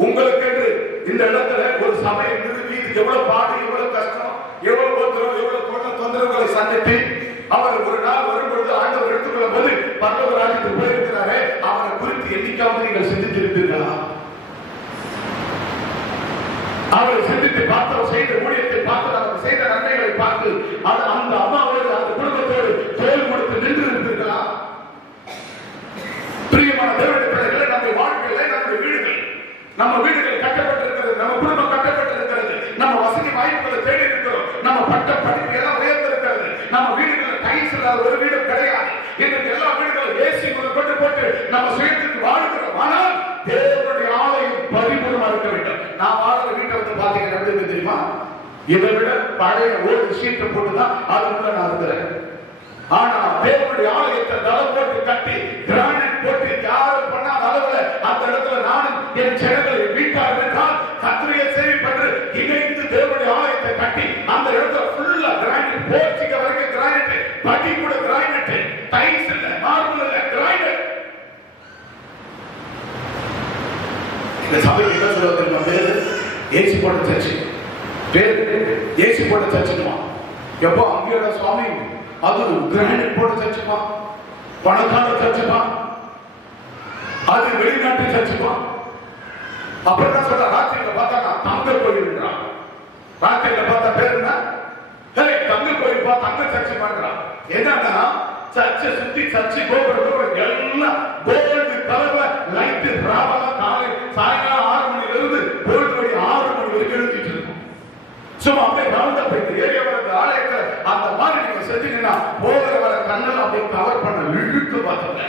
உங்களுக்கு என்று இந்த இடத்துல ஒரு சபையை நிறுவி எவ்வளவு பாடு, எவ்வளவு கஷ்டம், எவ்வளவு போத்திரம், எவ்வளவு தொந்தரவுகளை சந்தித்து அவர் ஒரு நாள் வரும்பொழுது ஆண்டவர் எடுத்துக்கொள்ளும் போது பரலோக ராஜ்யத்துக்கு போயிருக்கிறாரே, அவரை குறித்து என்னைக்காவது நீங்கள் சிந்தித்திருப்பீர்களா? அவரை சிந்தித்து பார்த்து அவர் செய்த ஊழியத்தை பார்த்து அவர் செய்த நன்மைகளை பார்த்து அந்த அம்மாவோடு அந்த குடும்பத்தோடு தோல் கொடுத்து நின்று இருப்பீர்களா? பிரியமான தேவனுடைய பிள்ளைகளே, நம்முடைய வாழ்க்கையில நம்ம வீடுகள் கட்டப்பட்டிருக்கிறது, நம்ம குடும்பம் கட்டப்பட்டிருக்கிறது, நம்ம வசதி வாய்ப்புகளை தேடி இருக்கிறோம், நம்ம பட்ட படிப்பு எல்லாம் உயர்ந்திருக்கிறது, நம்ம வீடுகளில் டைல்ஸ் இல்லாத ஒரு வீடும் கிடையாது. இன்றைக்கு எல்லா வீடுகளும் ஏசி கொண்டு போட்டு நம்ம சுயத்துக்கு வாழ்கிறோம். ஆனால் தேவனுடைய ஆலயம் பரிபூர்ணமா இருக்க வேண்டும். நான் வாழ்ற வீட்டை வந்து பாத்தீங்கன்னா எப்படி தெரியுமா? இதை விட பழைய ஓடு சீட்டை போட்டுதான் அதுக்குள்ள நான் இருக்கிறேன். ஆனா தேவனுடைய ஆலயத்தை தளம் போட்டு கட்டி கிரானைட் போட்டு யாரும் பண்ணாத அளவுல அந்த இடத்துல நானும் என் ஜனங்களை வீட்டார் என்றால் கத்திரியை சேவை பண்ணு இணைந்து தேவனுடைய ஆலயத்தை கட்டி அந்த இடத்துல ஃபுல்லா கிரானைட் போர்ச்சிக்க வரைக்கும் கிரானைட், படி கூட கிரானைட், டைல்ஸ் இல்ல, மார்பிள் இல்ல, கிரானைட். இந்த சபைக்கு என்ன சொல்லுவாங்க? பேரு ஏசி போட்ட சர்ச்சு, பேரு ஏசி போட்ட சர்ச்சுமா. எப்போ அங்கேயோட சுவாமி அது கிரானைட் போட்ட சர்ச்சுமா, பணக்கார சர்ச்சுமா, அது வெளிநாட்டு சர்ச்சுமா. அப்படிதான் சொல்ற. ராத்திரியில பார்த்தா நான் தங்க கோயில்ன்றான். ராத்திரியில பார்த்தா பேர் என்ன? தங்க கோயில் பார்த்தா தங்க சர்ச்சு பண்றான். என்னன்னா சர்ச்சை சுத்தி சர்ச்சு கோபுரம் எல்லாம் கோல்டு கலர்ல லைட் ராவெல்லாம் காலை சாயங்காலம் 6 மணில இருந்து கோல்டு மணி 6 மணி வரைக்கும் எழுதிட்டு இருக்கும். சும்மா அப்படியே ரவுண்டா போயிட்டு ஏரியாவில் ஆலயத்தை அந்த மாதிரி நீங்க செஞ்சீங்கன்னா போகிற வர கண்ணெல்லாம் அப்படியே கவர் பண்ண இழுத்து பார்த்தோங்க.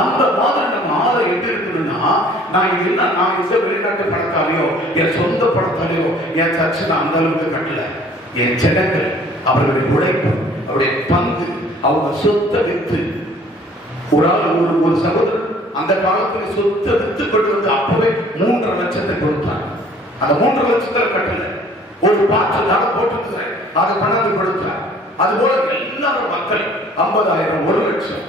அந்த மாதிரி நம்ம ஆளை எப்படி இருக்குதுன்னா, நான் இந்த வெளிநாட்டு பணத்தாலேயோ என் சொந்த பணத்தாலேயோ என் சர்ச்சை நான் அந்த அளவுக்கு கட்டல. என் ஜனங்கள் அவர்களுடைய உழைப்பு, அவருடைய பங்கு, அவங்க சொத்தை வித்து ஒரு சகோதரர் அந்த காலத்துல சொத்தை வித்து கொண்டு வந்து அப்பவே 3.5 லட்சத்தை கொடுத்தாங்க. அந்த 3 லட்சத்துல கட்டல, ஒரு பாட்டு தடை போட்டு அதை பணத்தை கொடுத்தார். அதுபோல எல்லாரும் மக்கள் 50,000, 1 லட்சம்,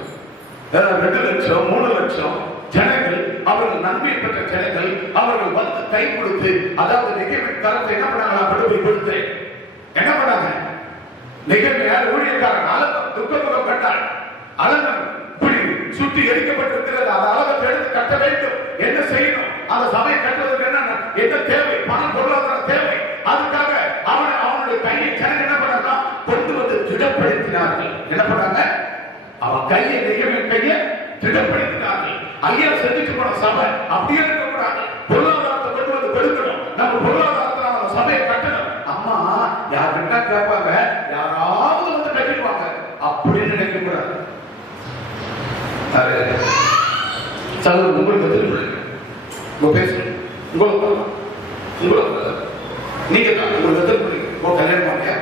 2 லட்சம், 3 லட்சம் ஜனங்கள், அவர்கள் நன்மை பெற்ற ஜனங்கள் அவர்கள் வந்து கை கொடுத்து, அதாவது நிகழ்வின் தரத்தை என்ன பண்ணாங்க? படுகொலை கொடுத்து என்ன பண்ணாங்க? நிகழ்வு யார்? ஊழியக்காரன் துக்கம் கண்டார். அலங்கம் இப்படி சுத்தி எரிக்கப்பட்டிருக்கிறது. அந்த அலங்கத்தை எடுத்து கட்ட வேண்டும். என்ன செய்யணும்? அந்த சபையை கட்டுவதற்கு என்ன தேவை? பணம், பொருளாதார தேவை. அதுக்காக அவனுடைய கையை ஜனங்க என்ன பண்ணா கொண்டு வந்து திடப்படுத்தினார்கள். என்ன பண்ணாங்க? அவன் கையை கையை திடப்படுத்தினார்கள். ஐயா செஞ்சுட்டு போன சபை அப்படியே இருக்கக்கூடாது. பொருளாதாரத்தை கொண்டு வந்து கொடுக்கணும். நம்ம பொருளாதாரத்தை நம்ம சபையை கட்டணும். அம்மா யாருக்கா கேட்பாங்க, யாராவது வந்து கட்டிடுவாங்க அப்படின்னு நினைக்க கூடாது. உங்களுக்கு பேசணும். உங்களுக்கு நீங்க தான் உங்களுக்கு கல்யாணம் பண்ணியா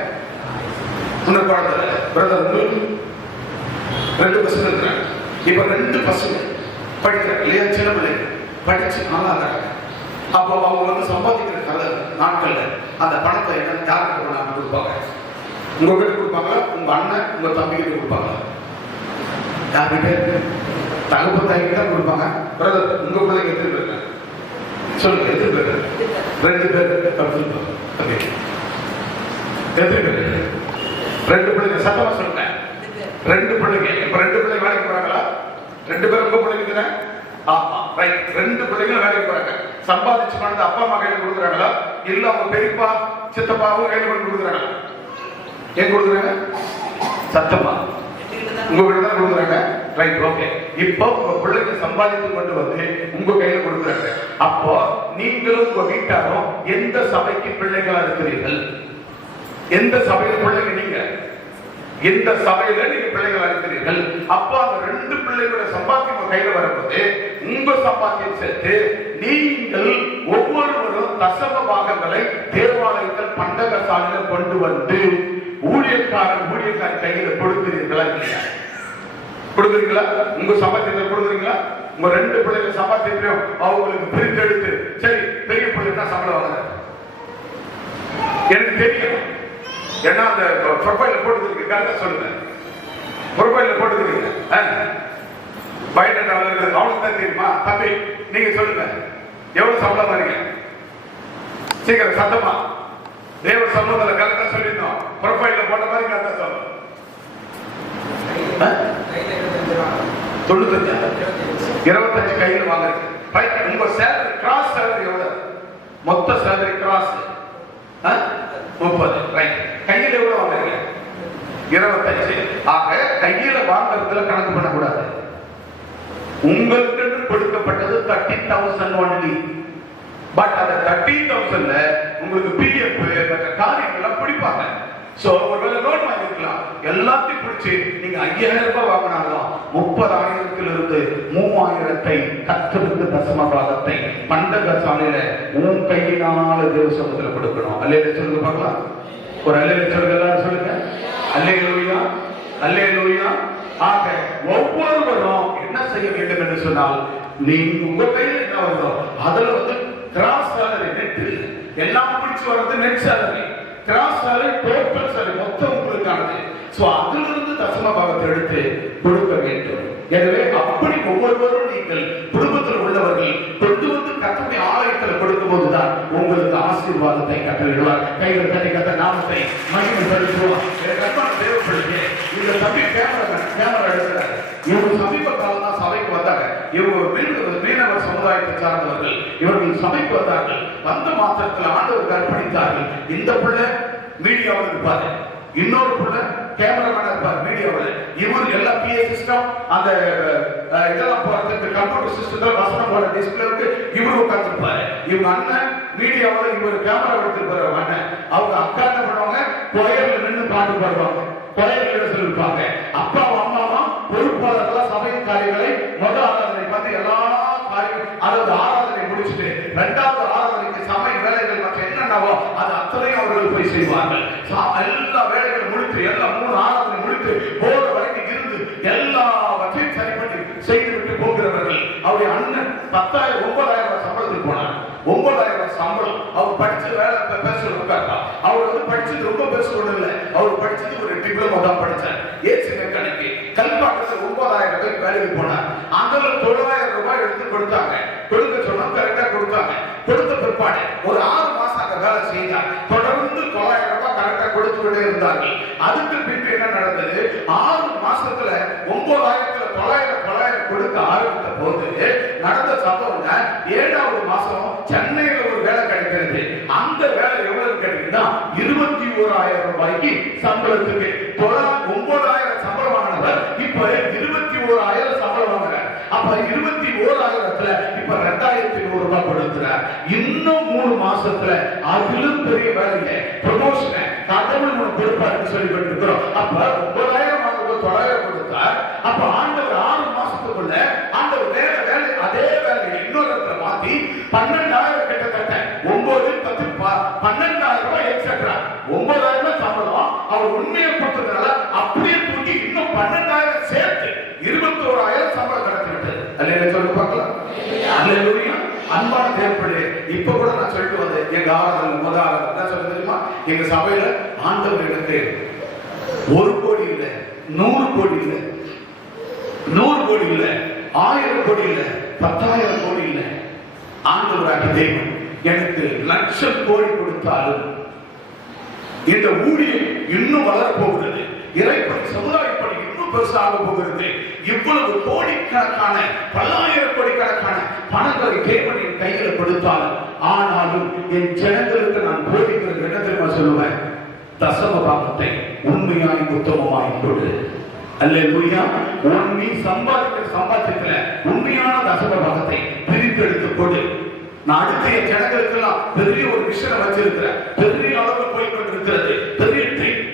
முன்னர் பாடத்துல பிரதர் உங்களுக்கு 2 பசங்க இருக்கிறாங்க. இப்ப 2 பசங்க படிக்கிறாங்க இல்லையா? சின்ன பிள்ளைங்க படிச்சு ஆளாகிறாங்க. அப்போ அவங்க வந்து சம்பாதிக்கிற நாட்கள்ல அந்த பணத்தை யாருக்கு கொண்டாந்து கொடுப்பாங்க? உங்க கிட்ட கொடுப்பாங்க, உங்க அண்ணன் உங்க தம்பி கிட்ட கொடுப்பாங்க. யார்கிட்ட? தகப்ப தாய்க்கு தான் கொடுப்பாங்க. பிரதர் உங்க பிள்ளைங்க எத்தனை பேர் சொல்லுங்க? எத்தனை பேர்? 2 பேர். எத்தனை பேர்? 2 பிள்ளைங்க. சத்தமா சொல்லுங்க. 2 பிள்ளைங்க. இப்ப 2 பிள்ளைங்க வேலைக்கு போறாங்களா? 2 பேரும் உங்க பிள்ளைங்க. ஆமா, ரைட். 2 பிள்ளைங்க வேலைக்கு போறாங்க. சம்பாதிச்சு பணத்தை அப்பா அம்மா கையில கொடுக்குறாங்களா? இல்ல அவங்க பெரியப்பா சித்தப்பாவும் கையில கொண்டு கொடுக்குறாங்க? ஏன் கொடுக்குறாங்க? சத்தமா உங்க கிட்ட தான் கொடுக்குறாங்க. Right, okay. இப்போ உங்க பிள்ளைங்க சம்பாதித்து கொண்டு வந்து உங்க கையில கொடுக்குறாங்க. அப்போ நீங்களும் உங்க வீட்டாரும் எந்த சபைக்கு பிள்ளைகளா இருக்கிறீர்கள்? எந்த சபையில பிள்ளைங்க? நீங்க எந்த சபையில நீங்க பிள்ளைகளா இருக்கிறீர்கள்? அப்போ அந்த 2 பிள்ளைகளோட சம்பாத்தியம் உங்க கையில வரும்போது உங்க சம்பாத்தியம் சேர்த்து நீங்கள் ஒவ்வொருவரும் தசம பாகங்களை தேவாலயங்கள் பண்டக சாலையில கொண்டு வந்து ஊழியக்காரன் கையில கொடுக்கிறீர்களா? இல்லையா? கொடுக்குறீங்களா? உங்க சம்பாத்தியத்தை கொடுக்குறீங்களா? உங்க 2 பிள்ளைங்க சம்பாத்தியத்தையும் அவங்களுக்கு பிரித்து எடுத்து, சரி பெரிய பிள்ளைங்க சம்பளம் வாங்க எனக்கு தெரியும். ஏன்னா அந்த ப்ரொஃபைல போட்டுருக்கு. கரெக்டா சொல்லுங்க. ப்ரொஃபைல போட்டுக்கிறீங்க. பயோடேட்டா அவனுக்கு தான் தெரியுமா? தம்பி நீங்க சொல்லுங்க, எவ்வளவு சம்பளம் வரீங்க? சீக்கிரம் சத்தமா தேவ சமூகத்துல கரெக்டா சொல்லிருந்தோம். ப்ரொஃபைல போட்ட மாதிரி கரெக்டா சொல்லணும். 25 கையில் வாங்குறீங்க. உங்க சேலரி கிராஸ் சேலரி எவ்வளவு? மொத்த சேலரி கிராஸ் 30. ரைட். கையில் எவ்வளவு வாங்குறீங்க? 25. ஆக கையில வாங்குறதுல கணக்கு பண்ணக்கூடாது. உங்களுக்கு கொடுக்கப்பட்டது 30,000 ஒன்லி. பட் அந்த 30,000ல உங்களுக்கு பிஎஃப் மற்ற காரியங்கள்லாம் பிடிப்பாங்க. சோ ஒருவேளை லோன் வாங்கிக்கலாம், எல்லாத்தையும் பிடிச்சி நீங்க 5,000 ரூபாய் வாங்கினாலும் 30,000 3,000 கர்த்தருக்கு தசம பாகத்தை பண்டக சாலையில உன் கையினால தேவ சமூகத்துல கொடுக்கணும். அல்லேலூயா சொல்லுங்க பார்க்கலாம். ஒரு அல்லேலூயா சொல்லுங்க. எல்லாரும் சொல்லுங்க அல்லேலூயா, அல்லேலூயா. ஆக ஒவ்வொருவரும் என்ன செய்ய வேண்டும் என்று சொன்னால், நீங்க உங்க கையில் என்ன வருதோ அதுல வந்து கிராஸ் சேலரி, நெட் எல்லாம் பிடிச்சு வர்றது net salary. Cross salary total salary மொத்தம் உங்களுக்கானது. சோ அதிலிருந்து தசம பாகத்தை எடுத்து கொடுக்க வேண்டும். எனவே அப்படி ஒவ்வொருவரும் நீங்கள் குடும்பத்தில் உள்ளவர்கள் கொண்டு வந்து கர்த்தருடைய ஆலயத்தில் கொடுக்கும் போதுதான் உங்களுக்கு ஆசீர்வாதத்தை கட்டளையிடுவார். கைகள் தட்டி கர்த்தர் நாமத்தை மகிமைப்படுத்துவார். தேவைப்படுது. இந்த தம்பி கேமரா எடுக்கிறார். இவங்க சமீப காலம் தான் சபைக்கு வந்தாங்க. இவங்க மீனவர் சமுதாயத்தை சார்ந்தவர்கள். இவர்கள் சபைக்கு வந்தார்கள். வந்த மாத்திரத்தில் ஆண்டவர் அர்ப்பணித்தார்கள். இந்த பிள்ளை மீடியாவில் இருப்பாரு, இன்னொரு பிள்ளை கேமராமேன் இருப்பார் மீடியாவில். இவர் எல்லா பிஏ சிஸ்டம் அந்த இதெல்லாம் போறதுக்கு கம்ப்யூட்டர் சிஸ்டத்துல வசனம் போற டிஸ்பிளேக்கு இவரு உட்கார்ந்துருப்பாரு. இவங்க அண்ணன் மீடியாவில் இவர் கேமரா எடுத்துருப்பாரு. அண்ணன் அவங்க அக்கா என்ன பண்ணுவாங்க, கொயர்ல நின்று பாட்டு பாடுவாங்க, கொயர்ல சொல்லிருப்பாங்க. அப்பாவும் அம்மாவும் பொறுப்பாளர்களா சபை காரியங்களை முதல் ஆராதனை பார்த்து எல்லா காரியம், அதாவது ஆராதனை முடிச்சுட்டு 2வது ஆராதனைக்கு சபை வேலைகள் மற்ற என்னென்னவோ அது அத்தனையும் அவர்கள் போய் செய்வார்கள். எல்லா வேலைகளும் முடித்து எல்லா 3 ஆராதனை முடித்து போற வரைக்கும் இருந்து எல்லாவற்றையும் சரி பண்ணி செய்துவிட்டு போகிறவர்கள். அவருடைய அண்ணன் 10,000 9,000 சம்பளத்துக்கு போனார். 9,000 சம்பளம். அவர் படிச்ச வேலை பேசுறதுக்காக அவர் வந்து படிச்சது ரொம்ப பேசுறது இல்லை. அவர் படிச்சது ஒரு டிப்ளமோ தான் படிச்சார். AC mechanic. கல்பாக்கத்துல 9,000 பேர் வேலைக்கு போனார். அந்த 9,000 ரூபாய் எடுத்து கொடுத்தாங்க. கொடுக்க சொன்னா கரெக்டா கொடுத்தாங்க. கொடுத்த பிற்பாடு ஒரு 6 மாசம் அந்த வேலை செய்தார். தொடர்ந்து 9,000 ரூபாய் கரெக்டா கொடுத்து கொண்டே இருந்தார்கள். அதுக்கு பின்பு என்ன நடந்தது? 6 மாசத்துல 9,900 கொடுக்க ஆரம்பித்த போது நடந்த சம்பவம் 7வது மாசம் சென்னையில ஒரு வேலை கிடைக்கிறது. அந்த வேலை எவ்வளவு கிடைக்குதுன்னா 21,000 ரூபாய்க்கு சம்பளத்துக்கு. 9,000 சம்பளம் வாங்கினவர் இப்ப 21,000 சம்பளம் வாங்குறார். அப்ப 21,000த்துல இப்ப 2,100 ரூபாய் கொடுக்கிறார். இன்னும் 3 மாசத்துல அதிலும் பெரிய வேலையை ப்ரமோஷன் கடவுள் கொடுப்பாருன்னு சொல்லிட்டு இருக்கிறோம். அப்ப 9,000 9,000 கொடுத்தார். அப்ப ஆண்டவர் 6 மாசத்துக்குள்ள ஆண்டவர் வேற வேலை அதே வேலையை இன்னொரு இடத்துல மாத்தி 12,000 கிட்டத்தட்ட 9 10 12,000 ரூபாய் எக்ஸ்ட்ரா 9,000 சம்பளம் அவர் உண்மையை கொடுத்ததுனால அப்படியே தூக்கி இன்னும் 12,000 சேர்த்து 21,000 சம்பளம் கிடைச்சிருக்கிறது. அல்லேலூயா சொல்லி பார்க்கலாம். அல்லேலூயா. அன்பான தேவர்களே, இப்ப கூட நான் சொல்லிட்டு வந்தேன். எங்க ஆராதனை முதலாவது என்ன சொல்ல தெரியுமா? எங்க சபையில ஆண்டவர் எனக்கு 1 கோடி இல்ல, 100 கோடி இல்ல, 100 கோடி இல்ல, 1000 கோடி இல்ல, 10,000 கோடி இல்ல, ஆண்டவராக தேவன் எனக்கு லட்சம் கோடி கொடுத்தாலும் இந்த ஊழியம் இன்னும் வளரப் போகிறது. இறைப்பணி சமுதாயப்பணி இன்னும் பெருசாக போகிறது. இவ்வளவு கோடிக்கணக்கான 10,000 கோடிக்கணக்கான பணங்களை தேவனின் கையில கொடுத்தாலும் ஆனாலும் என் ஜனங்களுக்கு நான் போதிக்கிறது என்ன தெரியுமா சொல்லுவேன்? தசம பாகத்தை உண்மையாய் உத்தமமாய் கொடு. அல்லேலூயா. நீ சம்பாதிக்கிற சம்பாத்தியத்துல உண்மையான தசம பாகத்தை பிரித்தெடுத்துக் கொடு. நான் அடுத்த என் ஜனங்களுக்கெல்லாம் பெரிய ஒரு விஷயம் வச்சிருக்கிறேன். பெரிய அளவுல போய் கொண்டிருக்கிறது. பெரிய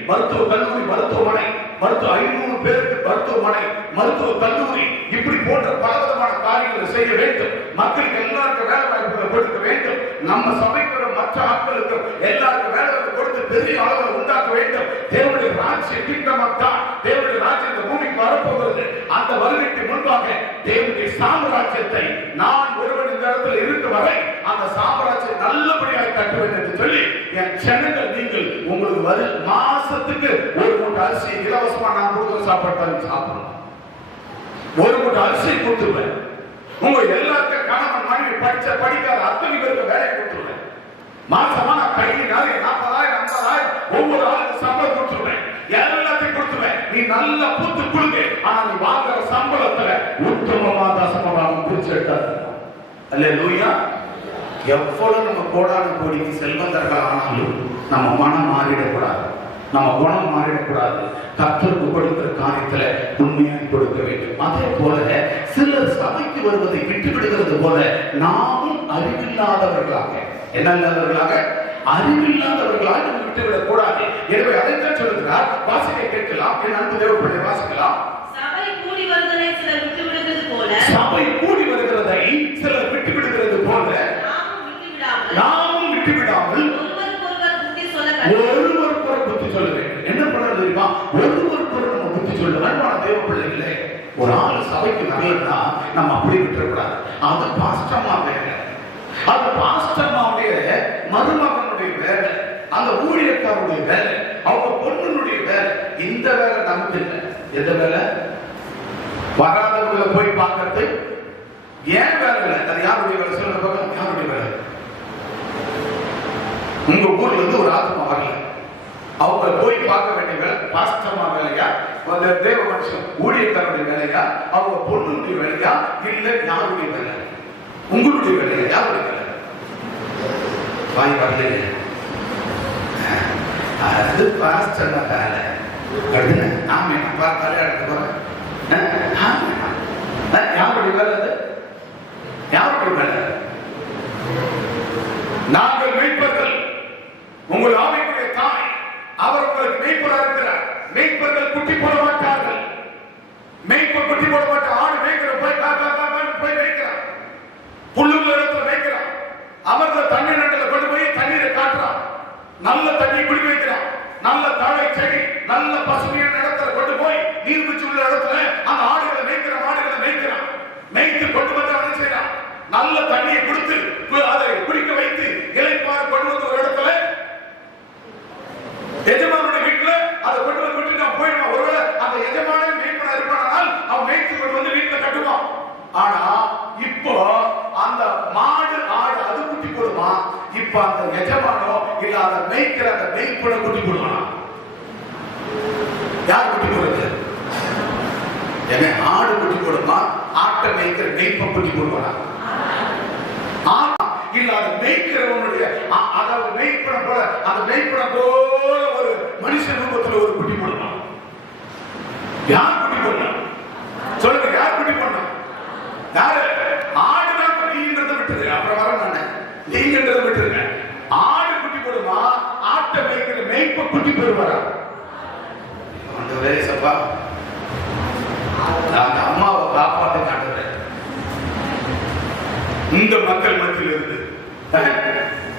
மருத்துவ கல்லூரி, மருத்துவமனை, 500 பேருக்கு மருத்துவமனை, மருத்துவ கல்லூரி, இப்படி போன்ற பலவிதமான காரியங்களை செய்ய வேண்டும். மக்களுக்கு எல்லாருக்கும் வேலை வாய்ப்புகளை கொடுக்க வேண்டும். நம்ம சபைக்கு மற்ற ஆட்களுக்கு எல்லாருக்கும் வேலை கொடுத்து பெரிய அளவில் உண்டாக்க வேண்டும். தேவனுடைய ராஜ்யம் கிட்டமத்தான் தேவனுடைய ராஜ்யம் இந்த பூமிக்கு வரப்போகிறது. அந்த வருகைக்கு முன்பாக தேவனுடைய சாம்ராஜ்யத்தை நான் ஒருவன் இந்த இடத்துல இருக்க வரை அந்த சாம்ராஜ்யம் நல்லபடியாக கட்டுவேன் என்று சொல்லி என் ஜனங்கள் நீங்கள் உங்களுக்கு மாசத்துக்கு 1 மூட்டை அரிசி இலவசமா நான் கொடுத்து சாப்பிட்டாலும் சாப்பிடணும். 1 மூட்டை அரிசி கொடுத்துருவேன். உங்க எல்லாருக்கும் கணவன் மனைவி படிக்காத அத்தனை பேருக்கு வேலை கொடுத்துருவேன். மாசமா நான் கையினால 40,000 50,000 ஒவ்வொரு ஆளுக்கு சம்பளம் கொடுத்துருவேன். எல்லாத்தையும் கொடுத்துருவேன். நீ நல்லா பூத்து கொடுங்க. ஆனா நீ வாங்குற சம்பளத்துல உத்தமமா தசமமாக பிரிச்சு எடுத்தாரு. அல்லேலூயா. எவ்வளவு நம்ம கோடான கோடிக்கு செல்வந்தர்கள் ஆனாலும் நம்ம மனம் மாறிடக்கூடாது, நம்ம குணம் மாறிடக்கூடாது. கர்த்தருக்கு கொடுக்கிற காரியத்துல உண்மையாக கொடுக்க வேண்டும். அதே போல சிலர் சபைக்கு வருவதை விட்டு விடுகிறது போல நாமும் அறிவில்லாதவர்களாக, என்ன இல்லாதவர்களாக, அறிவில்லாதவர்களாக விட்டுவிடக் கூடாது. எனவே அதைத்தான் சொல்லுகிறார். வாசிக்க கேட்கலாம். என் அன்பு தேவப்பிள்ளை வாசிக்கலாம். சபை கூடி வருவதை சிலர் விட்டு விடுகிறது போல, சபை கூடி வருகிறதை சிலர் விட்டு விடுகிறது போல நாமும் விட்டு விடாமல் ஒருவருக்கொரு புத்தி சொல்ல வேண்டும். என்ன பண்ண தெரியுமா? ஒருவருக்கொரு நம்ம புத்தி சொல்ல. அன்பான தேவ பிள்ளைகளே, ஒரு ஆள் சபைக்கு வரலன்னா நம்ம அப்படி விட்டுறக்கூடாது. அது பாஸ்டர்மா வேலை, அது பாஸ்டர்மாவுடைய மருமகனுடைய வேலை, அந்த ஊழியக்காரனுடைய வேலை, அவங்க பொண்ணுடைய வேலை. இந்த வேலை நமக்கு இல்லை. எந்த வேலை? வராதவங்களை போய் பார்க்கறது ஏன் வேலை இல்லை. அது யாருடைய வேலை? சொல்லுங்க, யாருடைய வேலை? உங்க ஊர்ல இருந்து ஒரு ஆத்மா வரல, அவங்க போய் பார்க்க வேண்டிய வேலை பாஸ்டர்மா வேலையா, தேவ மனுஷன் ஊழியக்காரனுடைய வேலையா, அவங்க பொண்ணுடைய வேலையா, இல்ல யாருடைய வேலை? உங்களுடைய வேலையா? யாருடைய வேலை? வாய் வரல, அது பாஸ்டர் வேலை. நாம கல்யாணத்துக்கு போறேன். யாருடைய வேலை? அது யாருடைய வேலை? நாங்கள் மீட்பர்கள், உங்கள் ஆவிக்குரிய தாய், அவர் உங்களுக்கு மேய்ப்பராக இருக்கிறார். மேய்ப்பர்கள் குட்டி போட மாட்டார்கள். மேய்ப்பர் குட்டி போட மாட்டார். ஆடு மேய்க்கிற போய் மேய்க்கிறான், புல்லுள்ள இடத்துல மேய்க்கிறான், அமர்ந்த தண்ணீர் இடத்துல கொண்டு போய் தண்ணீரை காட்டுறான், நல்ல தண்ணி குடி வைக்கிறான், நல்ல தாழை செடி, நல்ல பசுமையான இடத்துல கொண்டு போய் நீர்வீழ்ச்சி உள்ள இடத்துல அந்த ஆடுகளை மேய்க்கிற மாடுகளை மேய்க்கிறான். மேய்த்து கொண்டு வந்து அதை செய்யறான். நல்ல தண்ணியை கொடுத்து அதை குடிக்க வைத்து இலைப்பார கொண்டு வந்து ஒரு இடத்துல எஜமானுடைய வீட்டுல அதை கொண்டு வந்து விட்டு நான் போயிடுவான். ஒருவேளை அந்த எஜமான மேய்ப்பனா இருப்பானால் அவன் மேய்த்து கொண்டு வந்து வீட்டுல கட்டுவான். ஆனா இப்போ அந்த மாடு ஆடு அது குட்டி போடுவான். இப்ப அந்த எஜமானோ இல்ல அதை மேய்க்கிற அந்த மேய்ப்பனை குட்டி போடுவான். யார் குட்டி போடுறது? என்ன ஆடு குட்டி போடுமா? ஆட்டை மேய்க்கிற மேய்ப்ப குட்டி போடுவானா? இல்ல அது மேய்க்கிறவனுடைய அதாவது மேய்ப்பன போல அந்த மேய்ப்பன போல ஒரு மனுஷ ரூபத்தில் ஒரு குட்டி போடுவான். யார் குட்டி போடலாம் சொல்லுங்க? யார் குட்டி போடலாம்? யாரு? ஆடுதான் நீங்கிறத விட்டுரு. அப்புறம் வர நானே நீங்கிறத விட்டுருங்க. ஆடு குட்டி போடுமா? ஆட்டை மேய்க்கிற மேய்ப்ப குட்டி போடுவாரா? அந்த வேலை சப்பா நான் அம்மாவை காப்பாற்ற காட்டுறேன். இந்த மக்கள் மத்தியில் இருந்து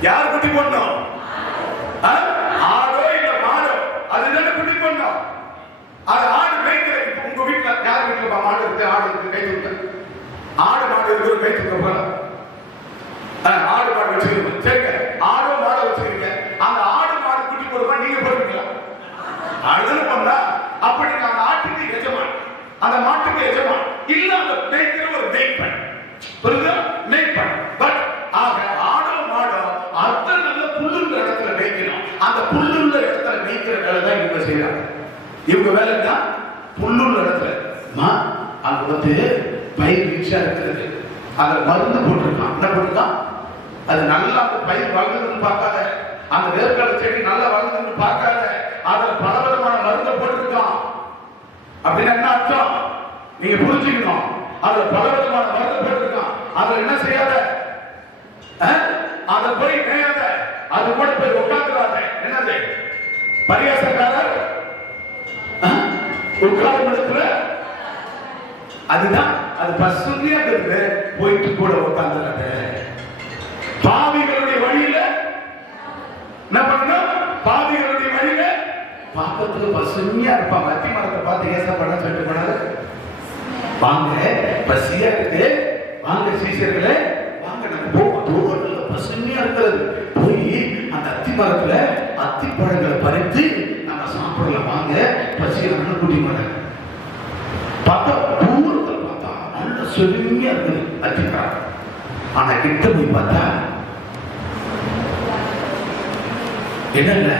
யார் குட்டி போடணும்? ஆடோ இல்ல மாடோ அதுதானே குட்டி போடணும். அது ஆடு மேய்க்கிற உங்க வீட்டுல யார் வீட்டுல மாடு இருக்கு? ஆடு இருக்கு, கை தூக்க. ஆடு மாடு இருக்கு, கை தூக்க போல. ஆடு மாடு வச்சிருக்கோம், சரிங்க. ஆடோ மாடோ வச்சிருக்கீங்க. அந்த ஆடு மாடு குட்டி போடுமா? நீங்க போடுவீங்களா? அதுதானே பண்ணா. அப்படி அந்த ஆட்டுக்கு எஜமான், அந்த மாட்டுக்கு எஜமான் இல்ல, அந்த மேய்க்கிற ஒரு மேய்ப்பன். புரியுதா? மேய்ப்பன். பட் ஆக ஆடோ மாடோ அந்த நல்ல புல்லுள்ள இடத்துல மேய்க்கணும். அந்த புல்லுள்ள இடத்துல மேய்க்கிற வேலை தான் இவங்க செய்யறாங்க. இவங்க வேலை தான் புல்லுள்ள இடத்துல. அங்க வந்து பயிர் வீச்சா இருக்கிறது, அத மருந்து போட்டிருக்கான். என்ன போட்டிருக்கான்? அது நல்லா அந்த பயிர் வளர்ந்ததுன்னு பார்க்காத, அந்த வேர்க்கடலை செடி நல்லா வளர்ந்ததுன்னு பார்க்காத, அதுல பலவிதமான மருந்தை போட்டிருக்கான். அப்படின்னு என்ன அர்த்தம்? நீங்க புரிஞ்சுக்கணும். அதுல பலவிதமான மருந்து போட்டிருக்கான். அதுல என்ன செய்யாத, அதை போய் மேயாத, அது கூட போய் உட்கார்ந்துடாத. என்னது பரியாசக்காரர் உட்கார்ந்து இடத்துல அதுதான் அது பசுமையா இருக்கு. போயிட்டு கூட உட்கார்ந்துடாத. பாவிகளுடைய வழியில என்ன பண்ணணும்? பாவிகளுடைய வழியில பாப்பத்துக்கு பசுமையா இருப்பாங்க. அத்தி மரத்தை பார்த்து ஏசப்பட சொல்லிட்டு போனாரு, வாங்க பசியா இருக்கு, வாங்க சீசர்களே வாங்க, நம்ம போவோம். தூரத்துல பசுமையா இருக்கிறது. போய் அந்த அத்தி மரத்துல அத்தி பழங்களை பறித்து நம்ம சாப்பிடலாம், வாங்க பசியா கூட்டி போன. பார்த்தா தூரத்துல பார்த்தா நல்ல செழுமையா இருக்குது அத்தி மரம். ஆனா கிட்ட போய் பார்த்தா என்ன இல்ல,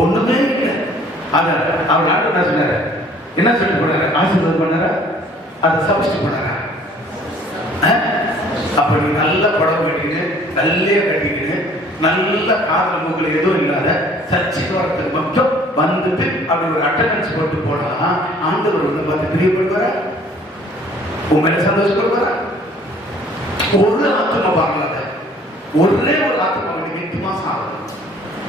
ஒண்ணுமே இல்லை. அவர் நாட்டு என்ன சொன்னாரு? என்ன சொல்லிட்டு போனாரு? ஆசீர்வாதம் பண்ணாரா? அதை சப்ஸ்ட் பண்ணாரா? அப்ப நீ நல்ல படம் கட்டிக்கிட்டு நல்லே கட்டிக்கிட்டு நல்ல காதல மூக்கில் எதுவும் இல்லாத சர்ச்சைக்கு வரத்துக்கு மட்டும் வந்துட்டு அப்படி ஒரு அட்டண்டன்ஸ் போட்டு போனா ஆண்டவர் வந்து பார்த்து பிரியப்படுவாரா? உங்க மேல சந்தோஷப்படுவாரா? ஒரு ஆத்மா பார்க்கலாத, ஒரே ஒரு ஆத்மா 8 மாசம் ஆகும்.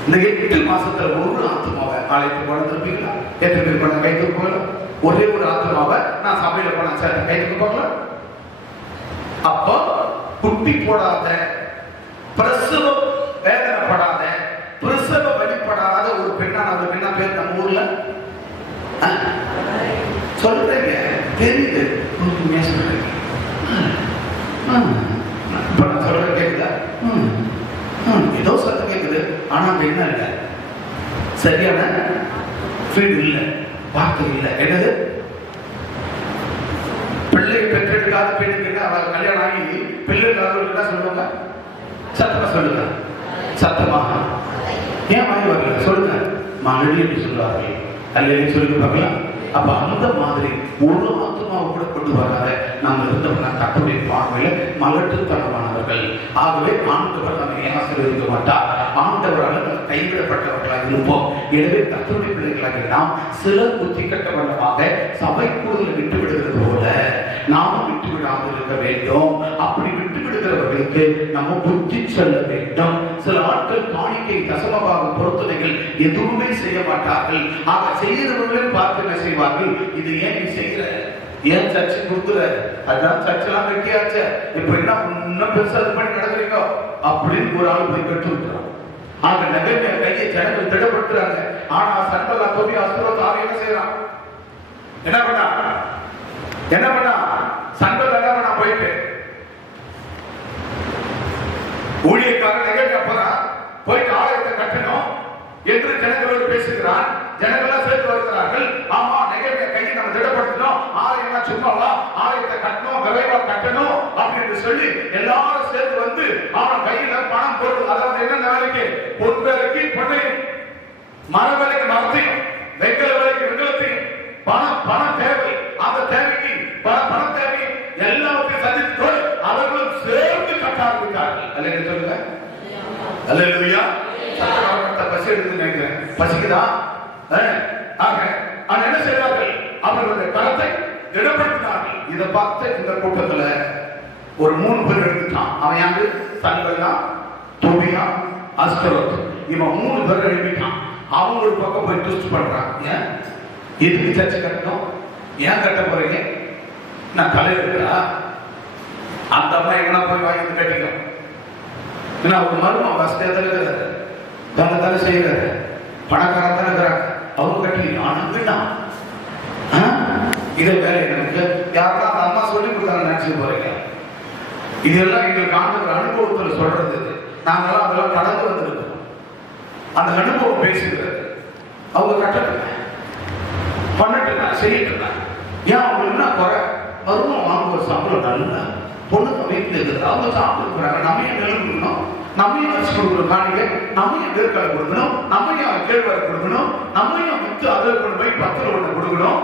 இந்த 8 மாசத்துல ஒரு ஆத்மாவை காலைக்கு போனதுப்பீங்களா? எத்தனை பேர் போன கைக்கு போகலாம்? ஒரே ஒரு ஆத்மாவை நான் சபையில போன சார் கைக்கு போகலாம். அப்போ குட்டி போடாத, பிரசவம் வேதனைப்படாத, பிரசவ வழிபடாத ஒரு பெண்ணா, அந்த பெண்ணா பேர் நம்ம ஊர்ல சொல்றீங்க தெரியுது. சொல்றீங்க இப்ப நான் சொல்றேன் கேட்குதா? ஏதோ சத்தம் கேட்குது, ஆனா அங்க என்ன இல்லை, சரியான ஃபீல்டு இல்லை, வார்த்தை இல்லை. என்னது? பிள்ளை பெற்றெடுக்காத பெண்ணுக்கு என்ன, அவள் கல்யாணம் ஆகி பிள்ளை இல்லாதவர்களுக்கு என்ன சொல்லுவாங்க? சத்தமா சொல்லுங்க, சத்தமா. ஏன் வாங்கி வரல சொல்லுங்க, மகளிர் என்று சொல்லுவார்கள். அல்லது சொல்லி பார்க்கலாம். அப்ப அந்த மாதிரி ஒரு ஆத்மாவை கூட கொண்டு வராத நம்ம இருந்தவங்க கர்த்தருடைய பார்வையில மலட்டுத்தனமானவர்கள். ஆகவே ஆண்டவர் நம்மை ஆசீர்வதிக்க மாட்டார். ஆண்டவரால் நம்ம கைவிடப்பட்டவர்களாக இருப்போம். எனவே கர்த்தருடைய பிள்ளைகளாக நாம் சிலர் புத்தி கட்டவண்ணமாக சபை கூடுதல் விட்டு விடுகிறது போல நாமும் விட்டு விடாமல் இருக்க வேண்டும். அப்படி விட்டு விடுகிறவர்களுக்கு நம்ம புத்தி சொல்ல வேண்டும். சில ஆட்கள் காணிக்கை தசமபாக பொருத்தனைகள் எதுவுமே செய்ய மாட்டார்கள். ஆக செய்கிறவர்களே பார்த்து என்ன செய்வார்கள்? இது ஏன் நீ செய்கிற, ஏன் சர்ச்சை கொடுக்குற, அதான் சர்ச்செல்லாம் வெட்டியாச்சு, இப்ப என்ன இன்னும் பெருசா இது பண்ணி நடக்கிறீங்க அப்படின்னு ஒரு ஆள் போய் கட்டு விட்டுறான். ஆக நகர்மைய கையை ஜனங்கள் திடப்படுத்துறாங்க. ஆனா சன்பல்லா தோபி அசுரத் ஆக என்ன செய்யறான்? என்ன பண்ணா சன்பல் என்ன பண்ணா? போயிட்டு ஊழியக்காரன் நகர்மைய போறான், போயிட்டு ஆலயத்தை கட்டணும் என்று ஜனங்களோடு பேசுகிறான். ஜனங்களெல்லாம் சேர்த்து வருகிறார்கள். ஆமா, நெகேமியா கையை நம்ம திடப்படுத்தணும், ஆலயம் சும்மாவா, ஆலயத்தை கட்டணும், விரைவா கட்டணும் அப்படின்னு சொல்லி எல்லாரும் சேர்த்து வந்து அவன் கையில பணம் போட்டு, அதாவது என்ன வேலைக்கு? பொன் வேலைக்கு பொண்ணையும், மர வேலைக்கு மரத்தையும், வெங்கல சொல்லுங்க. அல்லேலூயா. பசி எடுத்து நினைக்கிறேன். பசிக்குதா? என்ன செய்தார்கள்? அவர்களுடைய கரத்தை திடப்படுத்தினார்கள். இதை பார்த்து இந்த கூட்டத்துல ஒரு 3 பேர் எடுத்துட்டான். அவன் யாரு? சன்பல்லா, தோபியா, அஸ்தரோத். இவன் 3 பேர் எழுப்பிட்டான். அவங்க ஒரு பக்கம் போய் ட்விஸ்ட் பண்றான். ஏன் எதுக்கு சர்ச்சை கட்டணும்? ஏன் கட்ட போறீங்க? நான் தலைவர் இருக்கா? அந்த அம்மா எங்கன்னா போய் வாங்கி கட்டிக்கும். ஏன்னா ஒரு மருமம் வசதியாக இருக்கிறாரு, தலை செய்யறாரு, பணக்காரன் தான் இருக்கிறாங்க. அவங்க கட்டி ஆனா இதை வேலை எனக்கு யாருன்னா அந்த அம்மா சொல்லி கொடுத்தாங்க நினைச்சு போறீங்க. இதெல்லாம் எங்களுக்கு ஆண்டவர் அனுபவத்தில் சொல்றது. நாங்கெல்லாம் அதெல்லாம் கடந்து வந்திருக்கோம். அந்த அனுபவம் பேசுகிறது. அவங்க கட்டட்டுங்க, பண்ணட்டுங்க, செய்யட்டுங்க. ஏன் அவங்களுக்கு என்ன குறை? மருமம் வாங்க ஒரு சம்பளம் நல்லா பொண்ணுங்க வீட்டில் இருக்குது. அவங்க சாப்பிட்டுருக்குறாங்க. நம்ம ஏன் நிலவுக்கணும்? நம்ம ஏன் வச்சு கொடுக்கணும்? காணிக்க நம்ம ஏன் வேர்க்கடை கொடுக்கணும்? நம்ம ஏன் கேழ்வரை கொடுக்கணும்? நம்ம ஏன் வித்து அதை கொண்டு போய் 10 ஒன்று கொடுக்கணும்?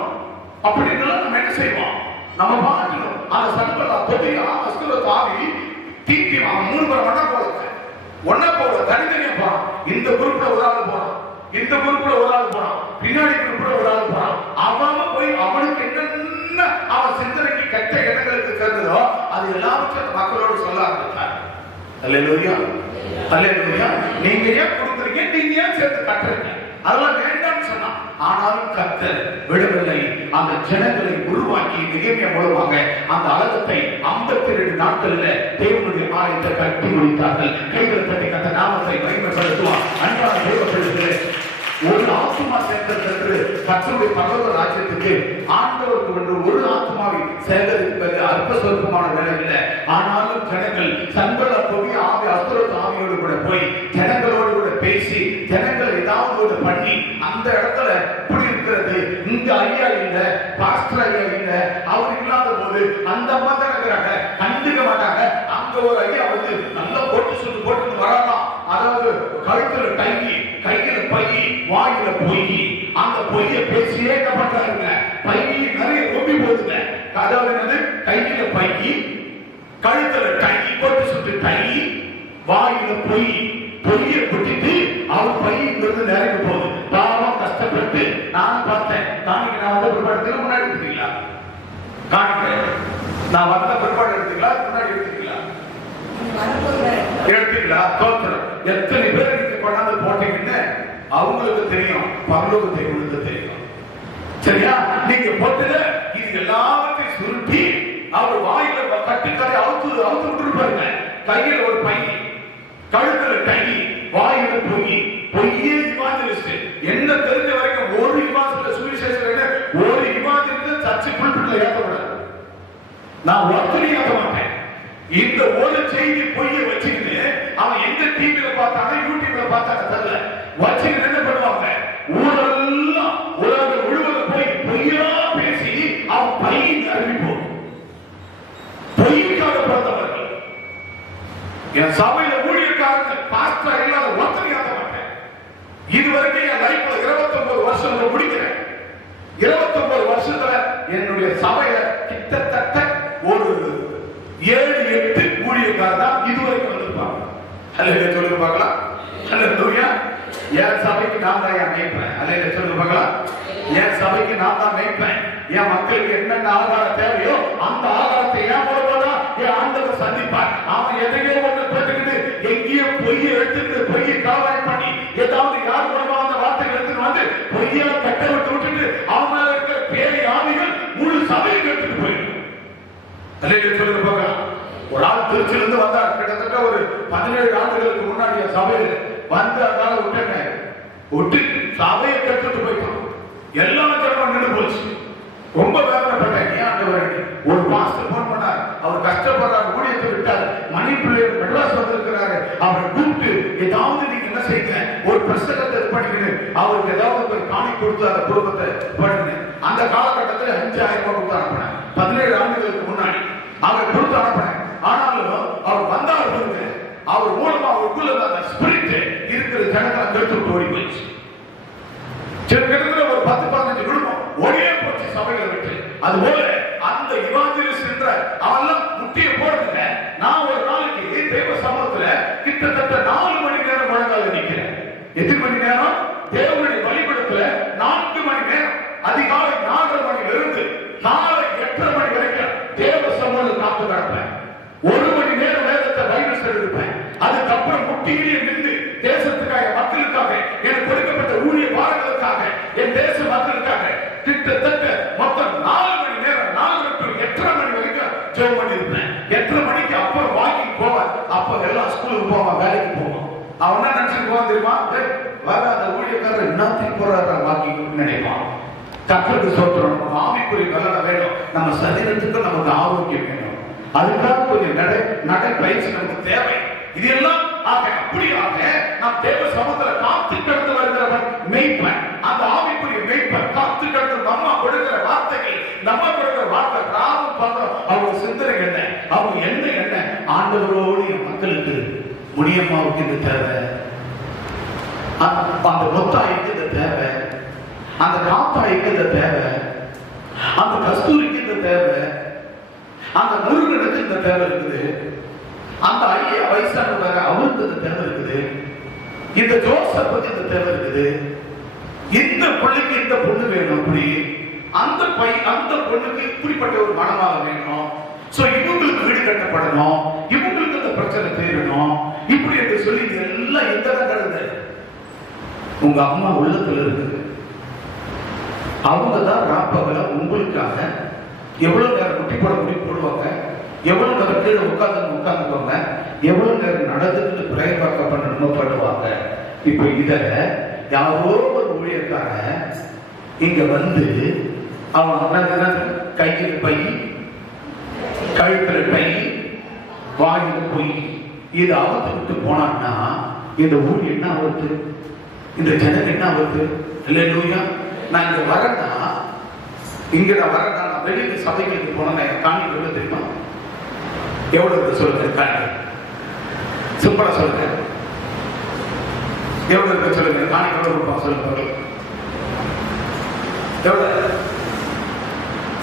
அப்படின்னு நம்ம என்ன செய்வோம்? நம்ம பார்க்கணும். அந்த சன்பல்லா, தொபியா, அஸ்தரோத் ஆவி தீட்டி 3 பேர் ஒன்னா போற தனித்தனியா போறான். இந்த குரூப்ல ஒரு ஆள் போறான், இந்த குரூப்ல ஒரு ஆள் போறான், பின்னாடி குரூப்ல ஒரு ஆள் போறான். அவன் போய் அவனுக்கு என்னென்ன அவன் சிந்தனைக்கு கெட்ட எண்ணங்களுக்கு சேர்ந்ததோ அது எல்லாவற்றையும் மக்களோடு சொல்ல ஆரம்பித்தார். அல்லேலூயா, அல்லேலூயா. நீங்க ஏன் கொடுக்குறீங்க? நீங்க ஏன் சேர்த்து கட்டுறீங்க? அதெல்லாம் வேண்டாம்னு சொன்னா, ஆனாலும் கர்த்தர் விடவில்லை. அந்த ஜனங்களை உருவாக்கி நிகழ்ச்சிய மூலமாக அந்த அலகத்தை 52 நாட்களில் தேவனுடைய ஆலயத்தை கட்டி முடித்தார்கள். கைகள் தட்டி கத்த நாமத்தை மகிமைப்படுத்துவார். அன்பான தேவப்பிள்ளைகளே, ஒரு ஆத்துமா சேர்ந்ததற்கு கர்த்தருடைய பரலோக ராஜ்யத்துக்கு ஆண்டவருக்கு ஒன்று ஒரு ஆத்துமாவை சேர்ந்தது அற்ப சொற்பமான வேலை இல்லை. ஆனாலும் ஜனங்கள் சன்பல்லா, தொபியா, ஆவி, அஸ்தரோத் ஆவியோடு கூட போய் ஜனங்களோடு கூட பேசி ஜனங்களை ஏதாவது ஒரு பண்ணி அந்த இடத்துல இப்படி இருக்கிறது, இங்க ஐயா இல்ல, பாஸ்டர் ஐயா இல்ல, அவர் இல்லாத போது அந்த அம்மா தான் இருக்கிறாங்க, கண்டுக்க மாட்டாங்க. அங்க ஒரு ஐயா வந்து நல்லா போட்டு சொல்லி போட்டு வரலாம். அதாவது கழுத்துல கையி, கையில பையி, வாயில பொய். அந்த பொய்ய பேசியே என்ன பண்றாங்க? பையி நிறைய ஒப்பி போகுதுங்க. அதாவது என்னது? கையில பையி, கழுத்துல கை, போட்டு சுட்டு கை, வாயில பொய். பொய்யை கொட்டிட்டு அவர் பையங்கிறது நிறைய போகுது. பாவம் கஷ்டப்பட்டு நான் பார்த்தேன். காணிக்க நான் வந்த பிற்பாடு முன்னாடி எடுத்துக்கலாம். காணிக்க நான் வந்த பிற்பாடு எடுத்துக்கலாம், முன்னாடி எடுத்துக்கலாம், எடுத்துக்கலாம். தோற்றம் எத்தனை பேர் நீங்க கொண்டாந்து போட்டீங்கன்னு அவங்களுக்கு தெரியும், பரலோக தேவனுக்கு தெரியும். சரியா? நீங்க போட்டது இது எல்லாவற்றையும் சுருட்டி அவர் வாயில கட்டுக்கதை அவுத்து விட்டுருப்பாருங்க. கையில ஒரு பை, கழுத்துல கை, வாயில பொய். பொய்யே இவாஞ்சலிஸ்ட். என்ன தெரிஞ்ச வரைக்கும் ஒரு இவாஞ்சலிஸ்ட் சுவிசேஷம் ஒரு இவாஞ்சலிஸ்ட் சர்ச்சை புல்பிட்ல ஏற்றக்கூடாது. நான் ஒருத்தரையும் ஏற்ற மாட்டேன். இந்த ஒரு செய்தி பொய்யை வச்சுக்கிட்டு அவன் எந்த டிவியில பார்த்தாங்க, யூடியூப்ல பார்த்தாங்க தெரியல, வச்சுக்கிட்டு என்ன பண்ணுவாங்க? ஊரெல்லாம் உலகம் முழுவதும் போய் பொய்யா பேசி அவன் பையன் அறிவிப்போம். பொய்க்காக பிறந்தவர்கள். என் சபையில ஊழியக்காரர்கள் பாஸ்டர் இல்லாத ஒருத்தரையும் ஏற்ற மாட்டேன். இதுவரைக்கும் என் லைஃப்ல 29 வருஷம் முடிக்கிறேன். 29 வருஷத்துல என்னுடைய சபையில கிட்டத்தட்ட ஒரு 7-8 ஊழியக்காரர் தான் இதுவரைக்கும் வந்திருப்பாங்க. அல்லேலூயா சொல்லுங்க பார்க்கலாம். அல்லேலூயா. என் சபைக்கு நான் தான் மேய்ப்பேன். அல்லேலூயா சொல்லுங்க பார்க்கலாம். என் சபைக்கு நான் தான் மேய்ப்பேன். என் மக்களுக்கு என்னென்ன ஆதாரம் தேவையோ அந்த ஆதாரத்தை என் மூலமா என் ஆண்டவர் சந்திப்பார். அவன் எதையோ ஒன்று போட்டுக்கிட்டு எங்கேயோ பொய்யை எடுத்துட்டு பொய்யை காவாய் பண்ணி ஏதாவது யார் மூலமா அந்த வார்த்தைகள் எடுத்துட்டு வந்து பொய்யா கட்ட விட்டுட்டு அவன் மேல இருக்கிற பேரை ஆவிகள் முழு சபையை எடுத்துட்டு போயிடும். அல்லேலூயா சொல்லுங்க பார்க்கலாம். ஒரு ஆள் திருச்சியிலிருந்து வந்தார். கிட்டத்தட்ட ஒரு 17 ஆண்டுகளுக்கு முன்னாடி சபையில் வந்து அதனால விட்டுங்க விட்டு சபையை கட்டுட்டு போயிட்டோம். எல்லா ஜனமும் நின்று போச்சு. ரொம்ப வேதனைப்பட்டேன். ஒரு பாஸ்டர் போன் பண்ணார். அவர் கஷ்டப்படுறாரு, ஊழியத்தை விட்டார். மணி பிள்ளைகள் மெட்ராஸ் வந்திருக்கிறாரு. அவரை கூப்பிட்டு ஏதாவது நீங்க என்ன செய்யுங்க, ஒரு புத்தகத்தை பண்ணிக்கிட்டு அவருக்கு ஏதாவது ஒரு காணி கொடுத்து அந்த குடும்பத்தை பண்ணுங்க. அந்த காலகட்டத்தில் 5000 ரூபாய் கொடுத்து அனுப்பினேன். 17 ஆண்டுகளுக்கு முன்னாடி அவர் கொடுத்து அனுப்பினேன். ஆனாலும் அவர் வந்தார் பாருங்க, அவர் மூலமா அவருக்குள்ள அந்த ஸ்பிரிட் இருக்கிற ஜனங்களை கெடுத்து ஓடி போயிடுச்சு. கிட்டத்தட்ட ஒரு 10-15 குடும்பம் ஒரே போச்சு சபைகளை விட்டு. அதுபோல அந்த இவாஞ்சலிஸ்ட் என்ற அவெல்லாம் முட்டிய போடுங்க. நான் ஒரு நாளைக்கு தேவ சமூகத்துல கிட்டத்தட்ட 4 மணி நேரம் முழங்கால நிக்கிறேன். எத்தனை மணி நேரம்? தேவனுடைய வழிபடத்துல 4 மணி நேரம். அதிகாலை 4:30 மணிலிருந்து காலை 8:30 மணி வரைக்கும் தேவ சமூகத்தில் காத்து கிடப்பேன். 1 மணி நேரம் வேதத்தை பைபிள் எடுப்பேன். அதுக்கப்புறம் முட்டியிலே நின்று தேசத்துக்காக, மக்களுக்காக, எனக்கு கொடுக்கப்பட்ட ஊழிய பாரங்களுக்காக, என் தேச மக்களுக்காக கிட்டத்தட்ட மொத்தம் 4 மணி நேரம், 4 to 8:30 மணி வரைக்கும் ஜெபம் பண்ணிருப்பேன். 8:30 மணிக்கு அப்புறம் வாக்கிங் போவேன். அப்ப எல்லாம் ஸ்கூலுக்கு போவான், வேலைக்கு போவான். அவன் என்ன நினைச்சுட்டு போவான் தெரியுமா? வராத ஊழியக்காரர் என்னத்துக்கு போறாரு வாக்கிங் நினைப்பான். கர்த்தருக்கு ஸ்தோத்திரம். ஆவிக்குரிய பலனை வேணும், நம்ம சரீரத்துக்கு நமக்கு ஆரோக்கியம் வேணும். அதுக்காக கொஞ்சம் நடை பயிற்சி நமக்கு தேவை. இது எல்லாம் அப்படியாக நாம் தேவ சமூகத்துல காத்து கிடந்து வருகிறவன் மெய்ப்பன். அந்த ஆவிக்குரிய மெய்ப்பன் காத்து கிடந்து நம்ம கொடுக்கிற வார்த்தைகள், நம்ம கொடுக்கிற வார்த்தை ராவும் பண்றோம். அவங்க சிந்தனை என்ன, அவங்க என்ன ஆண்டவரோடு என் மக்களுக்கு முனியம்மாவுக்கு இந்த தேவை, அந்த மொத்தாய்க்கு இந்த தேவை, அந்த காத்தாய்க்கு இந்த தேவை, அந்த கஸ்தூரிக்கு இந்த தேவை, அந்த முருகனுக்கு இந்த தேவை இருக்குது, அந்த ஐயா வயசானவங்க அவருக்கு இந்த தேவை இருக்குது, இந்த ஜோசப்புக்கு இந்த தேவை இருக்குது, இந்த பிள்ளைக்கு இந்த பொண்ணு வேணும், அப்படி அந்த பொண்ணுக்கு இப்படிப்பட்ட ஒரு மனமாக வேணும். சோ இவங்களுக்கு வீடு கட்டப்படணும், இவங்களுக்கு இந்த பிரச்சனை தீரணும், இப்படி என்று சொல்லி எல்லாம் எங்க கிடக்குது? உங்க அம்மா உள்ளத்துல இருக்குது. அவங்கதான் ராப்பகல உங்களுக்காக எவ்வளவு நேரம் குட்டி போட முடி போடுவாங்க, எவ்வளவு நேரம் கீழே உட்கார்ந்துக்கோங்க, எவ்வளவு நேரம் நடந்துட்டு பிரேயர் பார்க்க பண்ணணுமோ பண்ணுவாங்க. இப்ப இத யாரோ ஒரு ஊழியக்கார இங்க வந்து அவன் கையில் பை, கழுத்துல பை, வாயில பொய், இது அவத்து விட்டு போனான்னா இந்த ஊர் என்ன ஆகுது? இந்த ஜனம் என்ன ஆகுது? இல்லையா? நான் இங்க வரேன்னா, நான் வெளியே சபைகளுக்கு போனா நான் காணிக்க எவ்வளவு தெரியுமா? எவ்வளவு சொல்லுங்க, காணிக்க சிம்பிளா சொல்லுங்க, எவ்வளவு இருக்கு சொல்லுங்க, காணிக்க எவ்வளவு இருப்பான் சொல்லுங்க. எவ்வளவு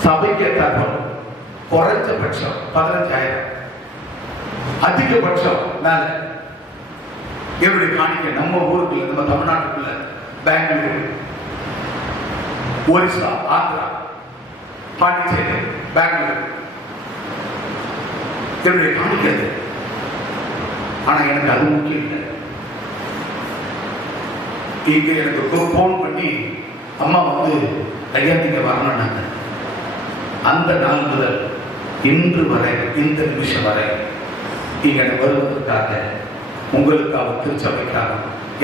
சபைக்கு தரணும்? குறைஞ்சபட்சம் 15,000, அதிகபட்சம் நான் என்னுடைய காணிக்க நம்ம ஊருக்குள்ள, நம்ம தமிழ்நாட்டுக்குள்ள, பெங்களூர், ஒரிசா, ஆந்திரா, பாண்டிச்சேரி, பெங்களூர் என்னுடைய காணிக்கிறது. ஆனா எனக்கு அது முக்கியம் இல்லை. இங்க எனக்கு போன் பண்ணி அம்மா வந்து ஐயா நீங்க வரணும்னாங்க. அந்த நாள் முதல் இன்று வரை, இந்த நிமிஷம் வரை இங்க வருவதற்காக, உங்களுக்காக, திருச்சபைக்காக,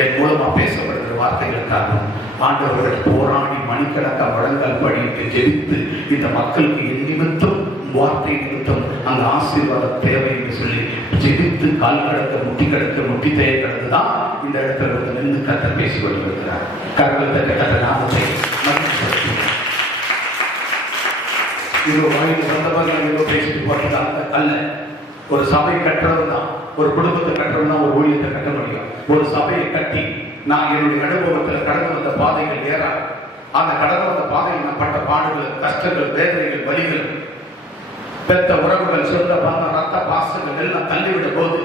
என் மூலமா பேசப்படுகிற வார்த்தைகளுக்காகவும் ஆண்டவர்கள் போராடி மணிக்கணக்கா வழங்கல் படிட்டு ஜெபித்து இந்த மக்களுக்கு என் நிமித்தம், வார்த்தை நிமித்தம் அந்த ஆசீர்வாத தேவை என்று சொல்லி ஜெபித்து கால் கடக்க, முட்டி கடக்க, முட்டி தேய கடந்துதான் இந்த இடத்துல வந்து நின்று கத்த பேசி கொண்டிருக்கிறார். கரங்களை கத்த நாமத்தை இது வாயில் சொந்தமாக ஏதோ பேசிட்டு போறது அல்ல. ஒரு சபை கட்டுறது தான், ஒரு குடும்பத்தை கட்டுறது தான் ஒரு ஊழியத்தை கட்ட முடியும். ஒரு சபையை கட்டி நான் என்னுடைய அனுபவத்தில் கடந்து வந்த பாதைகள் ஏறா, அந்த கடந்து வந்த பாதையில் நான் பட்ட பாடுகள், கஷ்டங்கள், வேதனைகள், வலிகள், பெத்த உறவுகள், சொந்த பந்தம், ரத்த பாசங்கள் எல்லாம் தள்ளிவிட போது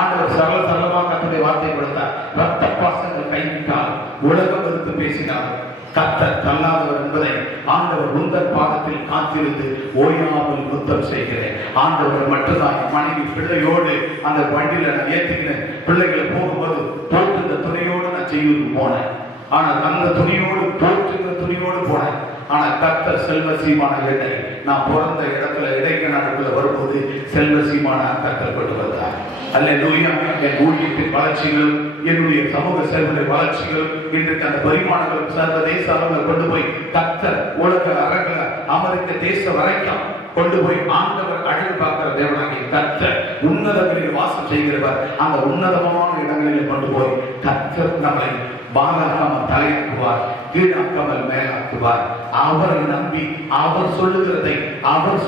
ஆண்டவர் சரளமாக கர்த்தருடைய வார்த்தை கொடுத்தார். ரத்த பாசங்கள் கைவிட்டால், உலகம் எடுத்து பேசினார், கர்த்தர் தள்ளாதவர் என்பதை ஆண்டவர் உந்தன் பாதத்தில் காத்திருந்து ஓயாமல் முத்தம் செய்கிறேன். ஆண்டவர் மட்டும்தான். மனைவி பிள்ளையோடு அந்த வண்டியில நான் ஏற்றிக்கிறேன். பிள்ளைகளை போகும்போது போட்டுந்த துணியோடு நான் செய்யூருக்கு போனேன். ஆனால் அந்த துணியோடு, போட்டுந்த துணியோடு போனேன். ஆனால் கர்த்தர் செல்வ சீமான என்னை நான் பிறந்த இடத்துல இடைக்க நாட்டுக்குள்ள வரும்போது செல்வ சீமான கர்த்தர் கொண்டு வந்தார். அல்லேலூயா. என் ஊழியத்தின் வளர்ச்சிகள், என்னுடைய சமூக சேவை வளர்ச்சிகள், இன்றைக்கு அந்த பரிமாணங்கள் சர்வதேச அளவில் கொண்டு போய் கர்த்தர் உலக அரங்கில அமெரிக்க தேசம் வரைக்கும் கொண்டு போய் ஆண்டவர் அழகு பார்க்கிற தேவனாகிய கர்த்தர் உன்னதங்களில் வாசம் செய்கிறவர். அந்த உன்னதமான இடங்களில் கொண்டு போய் கர்த்தர் நம்மளை பாராட்டாமல் தலையாக்குவார், கீழாக்காமல் மேலாக்குவார். அவரை நம்பி அவர்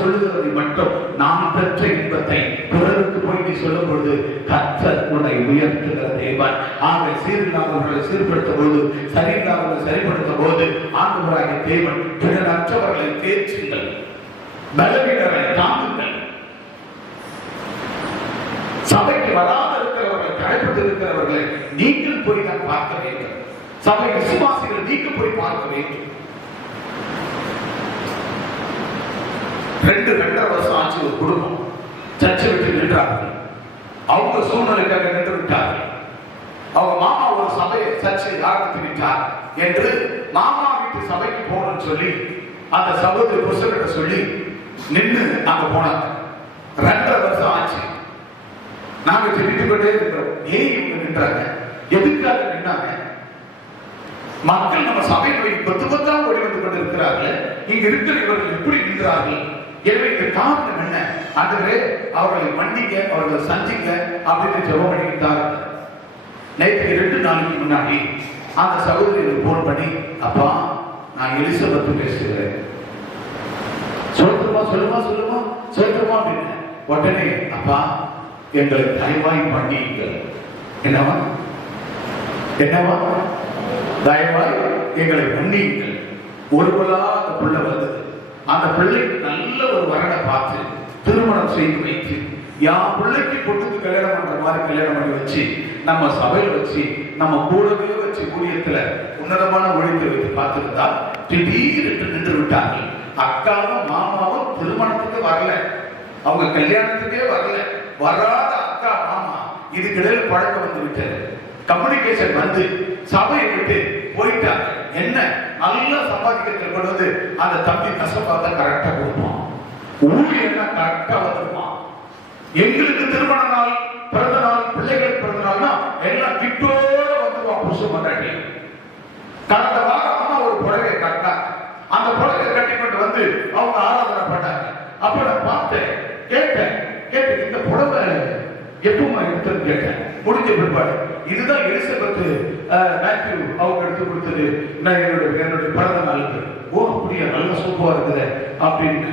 சொல்லுகிறதை மட்டும் நாம் பெற்ற இன்பத்தை பிறருக்கு போய் நீ சொல்லும் பொழுது கர்த்தர் உன்னை உயர்த்துகிற தேவன். ஆக சீரில்லாதவர்களை சீர்படுத்தும் போது, சரியில்லாதவர்களை சரிப்படுத்தும் போது ஆண்டவராகிய தேவன் பிறரற்றவர்களை தேர்ச்சுங்கள், பலவீனரை தாங்குங்கள், சபைக்கு வராத இருக்கிறவர்களை கஷ்டப்பட்டு இருக்கிறவர்களை நீங்கள் போய் தான் பார்க்க வேண்டும். சபை விசுவாசிகள் நீங்கள் போய் பார்க்க வேண்டும். 2.5 வருஷம் ஆச்சு ஒரு குடும்பம் சர்ச்சை விட்டு நின்றார்கள். அவங்க சூழ்நிலைக்காக நின்று விட்டார்கள். அவங்க மாமா ஒரு சபையை சர்ச்சை ஆரம்பித்து விட்டார் என்று மாமா வீட்டு சபைக்கு போகணும்னு சொல்லி அந்த சகோதரி புருஷன்கிட்ட சொல்லி நின்று அங்க போனாங்க. 2.5 வருஷம் ஆச்சு. நாங்க தெரிவித்துக் கொண்டே இருக்கிறோம். ஏன் இவங்க நின்றாங்க? எதுக்காக நின்றாங்க? மக்கள் நம்ம சபை நோய் கொத்து கொத்தா ஓடி வந்து கொண்டு இருக்கிறார்கள். இங்க இருக்கிற இவர்கள் எப்படி நின்றார்கள்? எனவே இந்த காரணம் என்ன? அதுவே அவர்களை மன்னிக்க, அவர்களை சந்திக்க அப்படின்னு ஜெபம் பண்ணிக்கிட்டாங்க. நேற்று 2 நாளைக்கு முன்னாடி அந்த சகோதரிகள் போன் பண்ணி, அப்பா நான் எலிசபெத் பேசுகிறேன், சொல்லுமா சொல்லுமா சொல்லுமா சொல்லுமா அப்படின்னு. உடனே அப்பா எங்களை தயவாய் மன்னியுங்கள். என்னவா என்னவா தயவாய் எங்களை மன்னியுங்கள். ஒருவரா அந்த பிள்ளை வந்தது. அந்த பிள்ளைக்கு நல்ல ஒரு வரனை பார்த்து திருமணம் செய்து வைத்து யான் பிள்ளைக்கு பொண்ணுக்கு கல்யாணம் பண்ற மாதிரி கல்யாணம் பண்ணி வச்சு நம்ம சபையில வச்சு நம்ம கூடவே வச்சு ஊழியத்துல உன்னதமான ஊழியத்தை வைத்து பார்த்துருந்தா திடீரென்று நின்று விட்டார்கள். அக்காவும் மாமாவும் திருமணத்துக்கு வரல, அவங்க கல்யாணத்துக்கே வரல. வராத அக்கா மாமா இதுக்கிடையில பழக்கம் வந்து விட்டது, கம்யூனிகேஷன் வந்து சபையை விட்டு போயிட்டாங்க. என்ன நல்லா சம்பாதிக்கிறதுல கொண்டு வந்து அந்த தம்பி கசப்பாக கரெக்டா கொடுப்பான், ஊழியர்னா கரெக்டா வந்துருப்பான். எங்களுக்கு திருமண நாள், பிறந்த நாள், பிள்ளைகளுக்கு பிறந்த நாள்னா எல்லாம் கிட்டோட வந்துருவான். புருஷன் பொண்டாட்டி கடந்த வாரம் அம்மா ஒரு புடவையை கட்டினாங்க. அந்த புடவையை கட்டி கொண்டு வந்து அவங்க ஆராதனை பண்ணாங்க. அப்ப நான் பார்த்தேன், கேட்டேன் இந்த புடவை எப்பவுமா எடுத்தது கேட்டேன். முடிஞ்ச பிற்பாடு இதுதான் எலிசபெத் மேத்யூ அவங்க எடுத்து கொடுத்தது நான் என்னுடைய பிறந்த நாளுக்கு. ஓ அப்படியா, நல்ல சூப்பரா இருக்குது அப்படின்னு.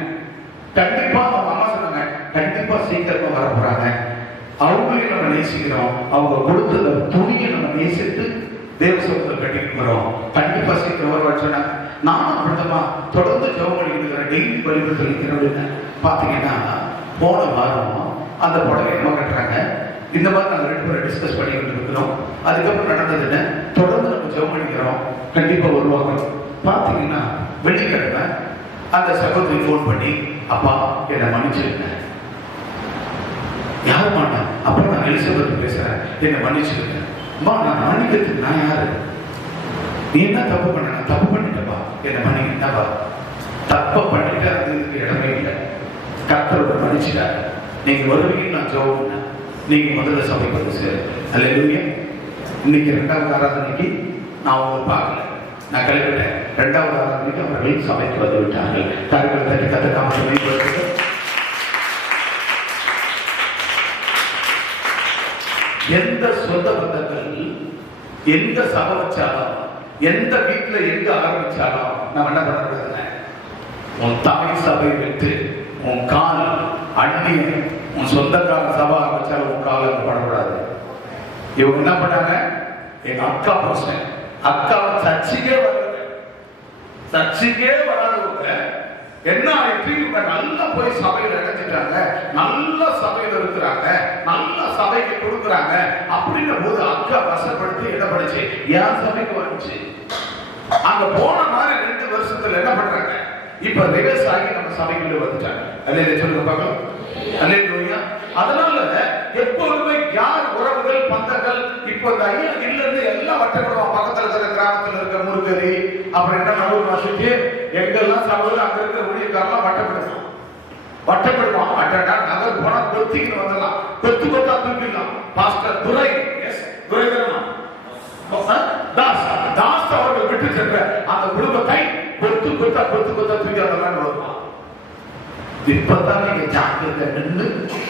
கண்டிப்பா அவங்க அம்மா சொன்னாங்க, கண்டிப்பா சீக்கிரமா வர போறாங்க, அவங்களையும் நம்ம நேசிக்கிறோம், அவங்க கொடுத்த துணியை நம்ம நேசித்து தேவசபத்தில் கட்டிட்டு வரோம், கண்டிப்பா சீக்கிரம் வருவான்னு சொன்னாங்க. நானும் அப்படித்தமா தொடர்ந்து ஜெபம் பண்ணிக்கிறேன், டெய்லி பலிபீடத்தில் இருக்கிறேன். பாத்தீங்கன்னா போன வாரம் அந்த புடவை என்ன கட்டுறாங்க. இந்த மாதிரி நாங்கள் 2 பேரும் டிஸ்கஸ் பண்ணிக்கிட்டு இருக்கிறோம். அதுக்கப்புறம் நடந்தது என்ன, தொடர்ந்து நம்ம ஜெபம் பண்ணிக்கிறோம், கண்டிப்பா வருவாங்க. பாத்தீங்கன்னா வெள்ளிக்கிழமை அந்த சகோதரி போன் பண்ணி, அப்பா என்னை மன்னிச்சிருங்க. யாருமா? அப்பா நான் எலிசபெத் பேசுறேன், என்னை மன்னிச்சிருங்க. அம்மா நான் மன்னிக்கிறதுக்கு நான் யாரு? நீ என்ன தப்பு பண்ண? நான் தப்பு பண்ணிட்டப்பா, என்னை மன்னிக்கிட்டப்பா. தப்ப பண்ணிட்டு அதுக்கு இடமே இல்லை. கர்த்தரோட மன்னிச்சிட்டாரு. நீங்க வருவீங்க, நான் ஜெபம் பண்ணேன். நீங்க முதல்ல சபைக்கு வந்து சேரு. அல்லேலூயா. இன்னைக்கு 2வது ஆராதனைக்கு நான் அவங்க பார்க்கல, நான் கிளம்பிட்டேன். 2வது ஆராதனைக்கு அவர்கள் சபைக்கு வந்து விட்டார்கள். கருக்களை தட்டி கத்துக்காம எந்த சொந்த பந்தங்கள் எந்த சபை வச்சாலும், எந்த வீட்டுல எங்க ஆரம்பிச்சாலும் நம்ம என்ன பண்ணக்கூடாது? உன் தாய் சபை விட்டு உன் கால் அண்ணிய உன் சொந்தக்கார சபை ஆரம்பிச்சாலும் உன் கால பண்ணக்கூடாது. இவங்க என்ன பண்ணாங்க? எங்க அக்கா பசங்க, அக்காவை சர்ச்சைக்கே வராதவங்க என்ன ஆயிடுச்சு? இவங்க நல்லா போய் சபையில இணைஞ்சிட்டாங்க, நல்ல சபையில இருக்கிறாங்க, நல்ல சபைக்கு கொடுக்குறாங்க அப்படின்ற போது அக்கா வசப்படுத்தி என்ன பண்ணுச்சு? என் சபைக்கு வந்துச்சு. அங்க போன மாதிரி 2 வருஷத்துல என்ன பண்றாங்க? இப்ப ரிவர்ஸ் ஆகி நம்ம சபைக்குள்ள வந்துட்டாங்க. அல்லேலூயா சொல்லுங்க பார்க்கலாம். அல்லேலூயா. அதனால எப்பொழுதுமே யார் உறவுகள் பந்தங்கள் இப்போ இந்த ஐயா இல்லன்னு எல்லாம் வட்டப்படுவான். பக்கத்துல இருக்கிற கிராமத்துல இருக்க முருகரி அப்புறம் என்ன நடுவு மாசிக்கு எங்கெல்லாம் சபையில் அங்க இருக்கிற ஊழியக்காரெல்லாம் வட்டப்படுவான். அட்டா நகர் போனா கொத்திக்கு வந்துடலாம், கொத்தா தூக்கிடலாம். பாஸ்டர் துரை, எஸ் துரைகரமா தாஸ் அவர்கள் விட்டு சென்ற அந்த குடும்பத்தை கொத்தா தூக்கி அதெல்லாம் வருவான். இப்பதான் நீங்க ஜாக்கிரதை நின்று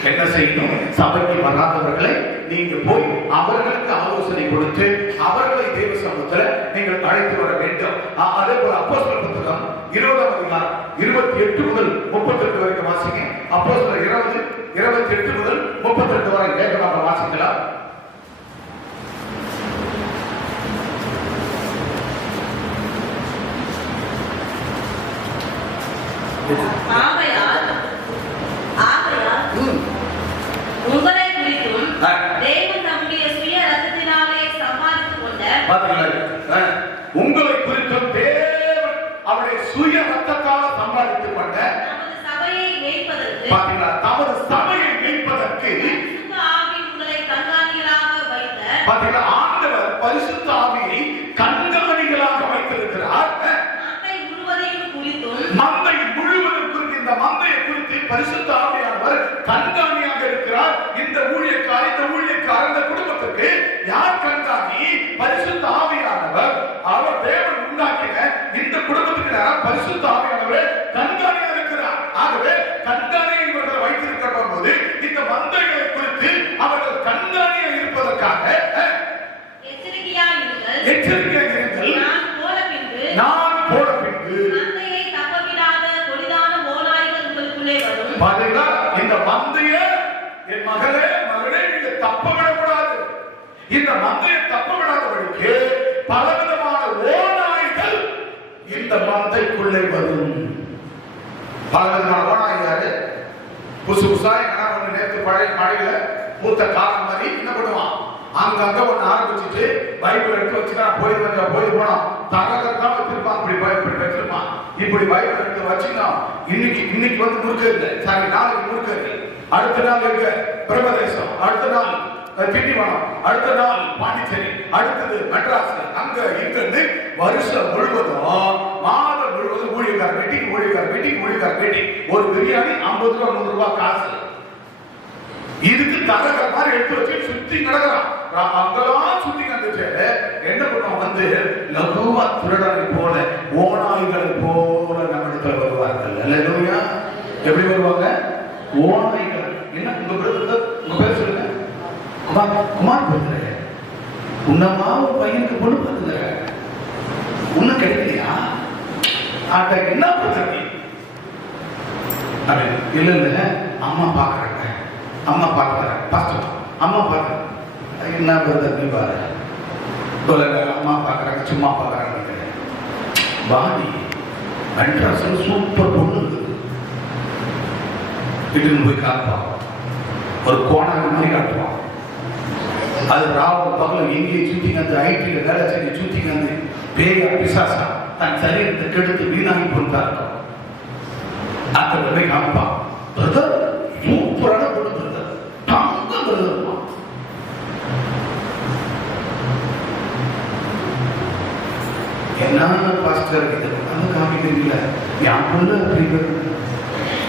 என்ன செய்யணும்? சபைக்கு வராதவர்களை நீங்க போய் அவர்களுக்கு ஆலோசனை கொடுத்து அவர்களை தேவ சமூகத்துல நீங்கள் அழைத்து வர வேண்டும். அதே போல அப்போஸ்தலர் புத்தகம் 20ஆம் அதிகாரம் 28 முதல் 32 வரைக்கும் வாசிங்க. அப்போஸ்தலர் 20 28 முதல் 32 வரை வேகமாக வாசிக்கலாம். ஆகையால் உங்களை குறித்தும் தேவன் தம்முடைய சுய பாத்தீங்களா? ஆண்டவர் பரிசுத்த ஆவியை கண்காணிகளாக வைத்திருக்கிறார். மந்தை முழுவதும் குறித்து, இந்த மந்தையை குறித்து பரிசுத்த ஆவியானவர் கண்காணியாக இருக்கிறார். இந்த ஊழியக்காரர், இந்த ஊழியக்காரர், இந்த குடும்பத்துக்கு யார் கண்காணி? பரிசுத்த ஆவியானவர். அவர் தேவன் உண்டாக்கின இந்த குடும்பத்துக்கு பரிசுத்த ஆவியானவர் கண்காணியாக இருக்கிறார். ஆகவே கண்காணியை இவர்கள் வைத்திருக்கிற போது இந்த மந்தைகளை குறித்து அவர்கள் கண்காணியாக இருப்பதற்காக எச்சரிக்கையாக இருங்கள். நான் போன பின்பு பாத்தீங்களா? இந்த மந்தைய என் மகளே மகளே நீங்க தப்ப விடக்கூடாது. இந்த மந்தையை தப்ப விடாதபடிக்கு பலவிதமான ஓநாய்கள் இந்த மந்தைக்குள்ளே வரும். பலவிதமான ஓநாய்கள் புதுசு புதுசா ஒண்ணு நேற்று பழைய மழையில மூத்த காலம் மாதிரி என்ன பண்ணுவான், அங்கங்க ஒண்ணு ஆரம்பிச்சுட்டு பைபிள் எடுத்து வச்சுட்டா போய் போனோம் தரகத்தான் வச்சிருப்பான். இப்படி வச்சிருப்பான். இப்படி பைபிள் எடுத்து வச்சுக்கணும். இன்னைக்கு வந்து முறுக்க இல்லை, சாரி நாளைக்கு முறுக்க இல்லை, அடுத்த நாள் இருக்க பிரபதேசம், அடுத்த நாள் திண்டிவனம், அடுத்த நாள் பாண்டிச்சேரி, அடுத்தது மெட்ராஸ், அங்க இருந்து வருஷம் முழுவதும் மாதம் முழுவதும் ஊழியக்கார மீட்டிங் ஒரு பிரியாணி 50 ரூபா 100 ரூபாய் காசு. இதுக்கு தரகற மாதிரி எடுத்து வச்சு சுத்தி நடக்கிறான். அங்கெல்லாம் சுத்தி கண்டுட்டு என்ன பண்ணுவோம், வந்து லகுவா திருடனை போல ஓநாய்களை போல நம்மிடத்துல வருவார்கள். அல்லேலூயா. எப்படி வருவாங்க? ஓநாய்கள். என்ன உங்க பேர் சொல்லுங்க? குமார் பேசுறேன். உன்னம்மா உன் பையனுக்கு பொண்ணு பார்த்துக்கிறேன், உன்ன கிடைக்கலையா? ஆட்ட என்ன பிரச்சனை? இல்ல அம்மா பாக்குறாங்க, அம்மா பாக்குறேன், அம்மா பாக்குறேன். என்ன பிரதர் நீ பாரு, அம்மா பாக்குறாங்க, சும்மா பாக்குறாங்க. பாடி மெட்ராஸ் சூப்பர் பொண்ணு இருக்குது. வீட்டுக்கு போய் காட்டுவான், ஒரு கோணாங்க மாதிரி காட்டுவான். அது ராவ பகல எங்கேயும் சுத்தி வந்து ஐடியில வேலை செஞ்சு சுத்தி வந்து பேயா பிசாசா தன் சரீரத்தை கெடுத்து வீணாகி கொண்டா இருக்கும். அక్కడ போய் காமிப்பான். பிரதர் சூப்பரான பொண்ணு பிரதர், தங்க பிரதர். என்ன பாஸ்டர் இது அந்த காமிக்கிறீங்கள, என் பொண்ணு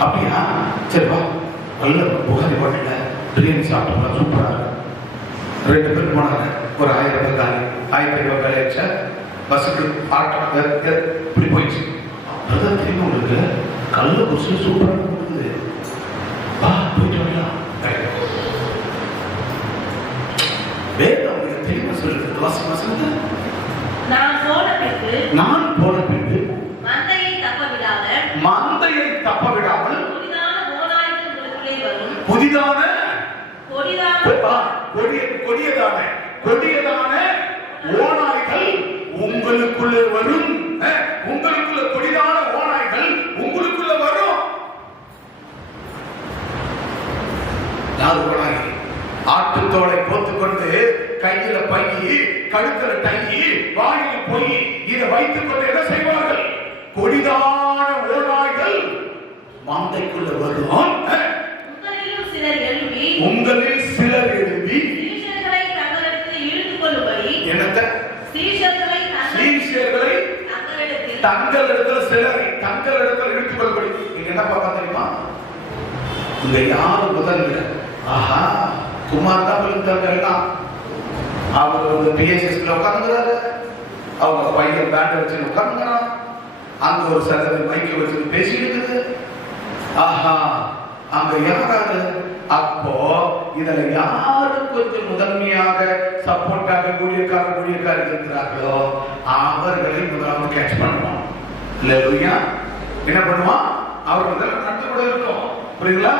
அப்படியா? சரிப்பா, நல்ல புகாரி போட்டல பிரியாணி சாப்பிட்டோம்னா சூப்பரா. 2 பேர் போனாங்க. ஒரு 1000 ரூபாய் காலி, 1000 ரூபாய் காலி ஆச்சா. பஸ்ஸுக்கு இப்படி போயிடுச்சு. அப்பதான் தெரியும் உங்களுக்கு கல்ல புதுசு சூப்பரா கொடுக்குது. வா போயிட்டு வரலாம். வேதம் தெரியுமா சொல்றது? வாசம் நான் போன பின்பு மந்தையை தப்ப விடாமல் புதிதான கொடியதான ஓநாய்கள் உங்களுக்குள்ளே வரும். உங்களுக்குள்ள கொடிதான ஓநாய்கள் உங்களுக்குள்ள வரும். யாரு ஓநாய்? ஆட்டுத்தோலை போத்துக்கொண்டு கையில பையி, கழுத்துல டையி, வாயில் பொய், இதை வைத்துக் கொண்டு என்ன செய்வார்கள்? கொடிதான ஓநாய்கள் மந்தைக்குள்ள வரும். உங்களில் சிலர் எழுப்பி என்னத்தை? சீஷர்களை தங்களிடத்தில் சிலரை தங்களிடத்தில் இழுத்துக் கொள்ளும்படி. நீங்க என்ன பார்க்க தெரியுமா? இங்க யாரு முதல்ல? ஆஹா, குமார் தான் விழுந்தாங்க. அவர் பிஎஸ்எஸ்ல உட்கார்ந்துறாரு, அவங்க பையன் பேண்ட் வச்சு உட்கார்ந்துறான், அங்க ஒரு சகோதரி மைக்க வச்சு பேசிட்டு இருக்குது. ஆஹா, அங்க யாராரு? அப்போ இதுல யாரு கொஞ்சம் முதன்மையாக சப்போர்ட்டாக ஊழியக்காரர் இருக்கிறார்களோ அவர்களை முதலாவது கேட்ச் பண்ணுவான். இல்லையா? என்ன பண்ணுவான்? அவர் முதல்ல நடந்து கூட இருக்கும். புரியுங்களா?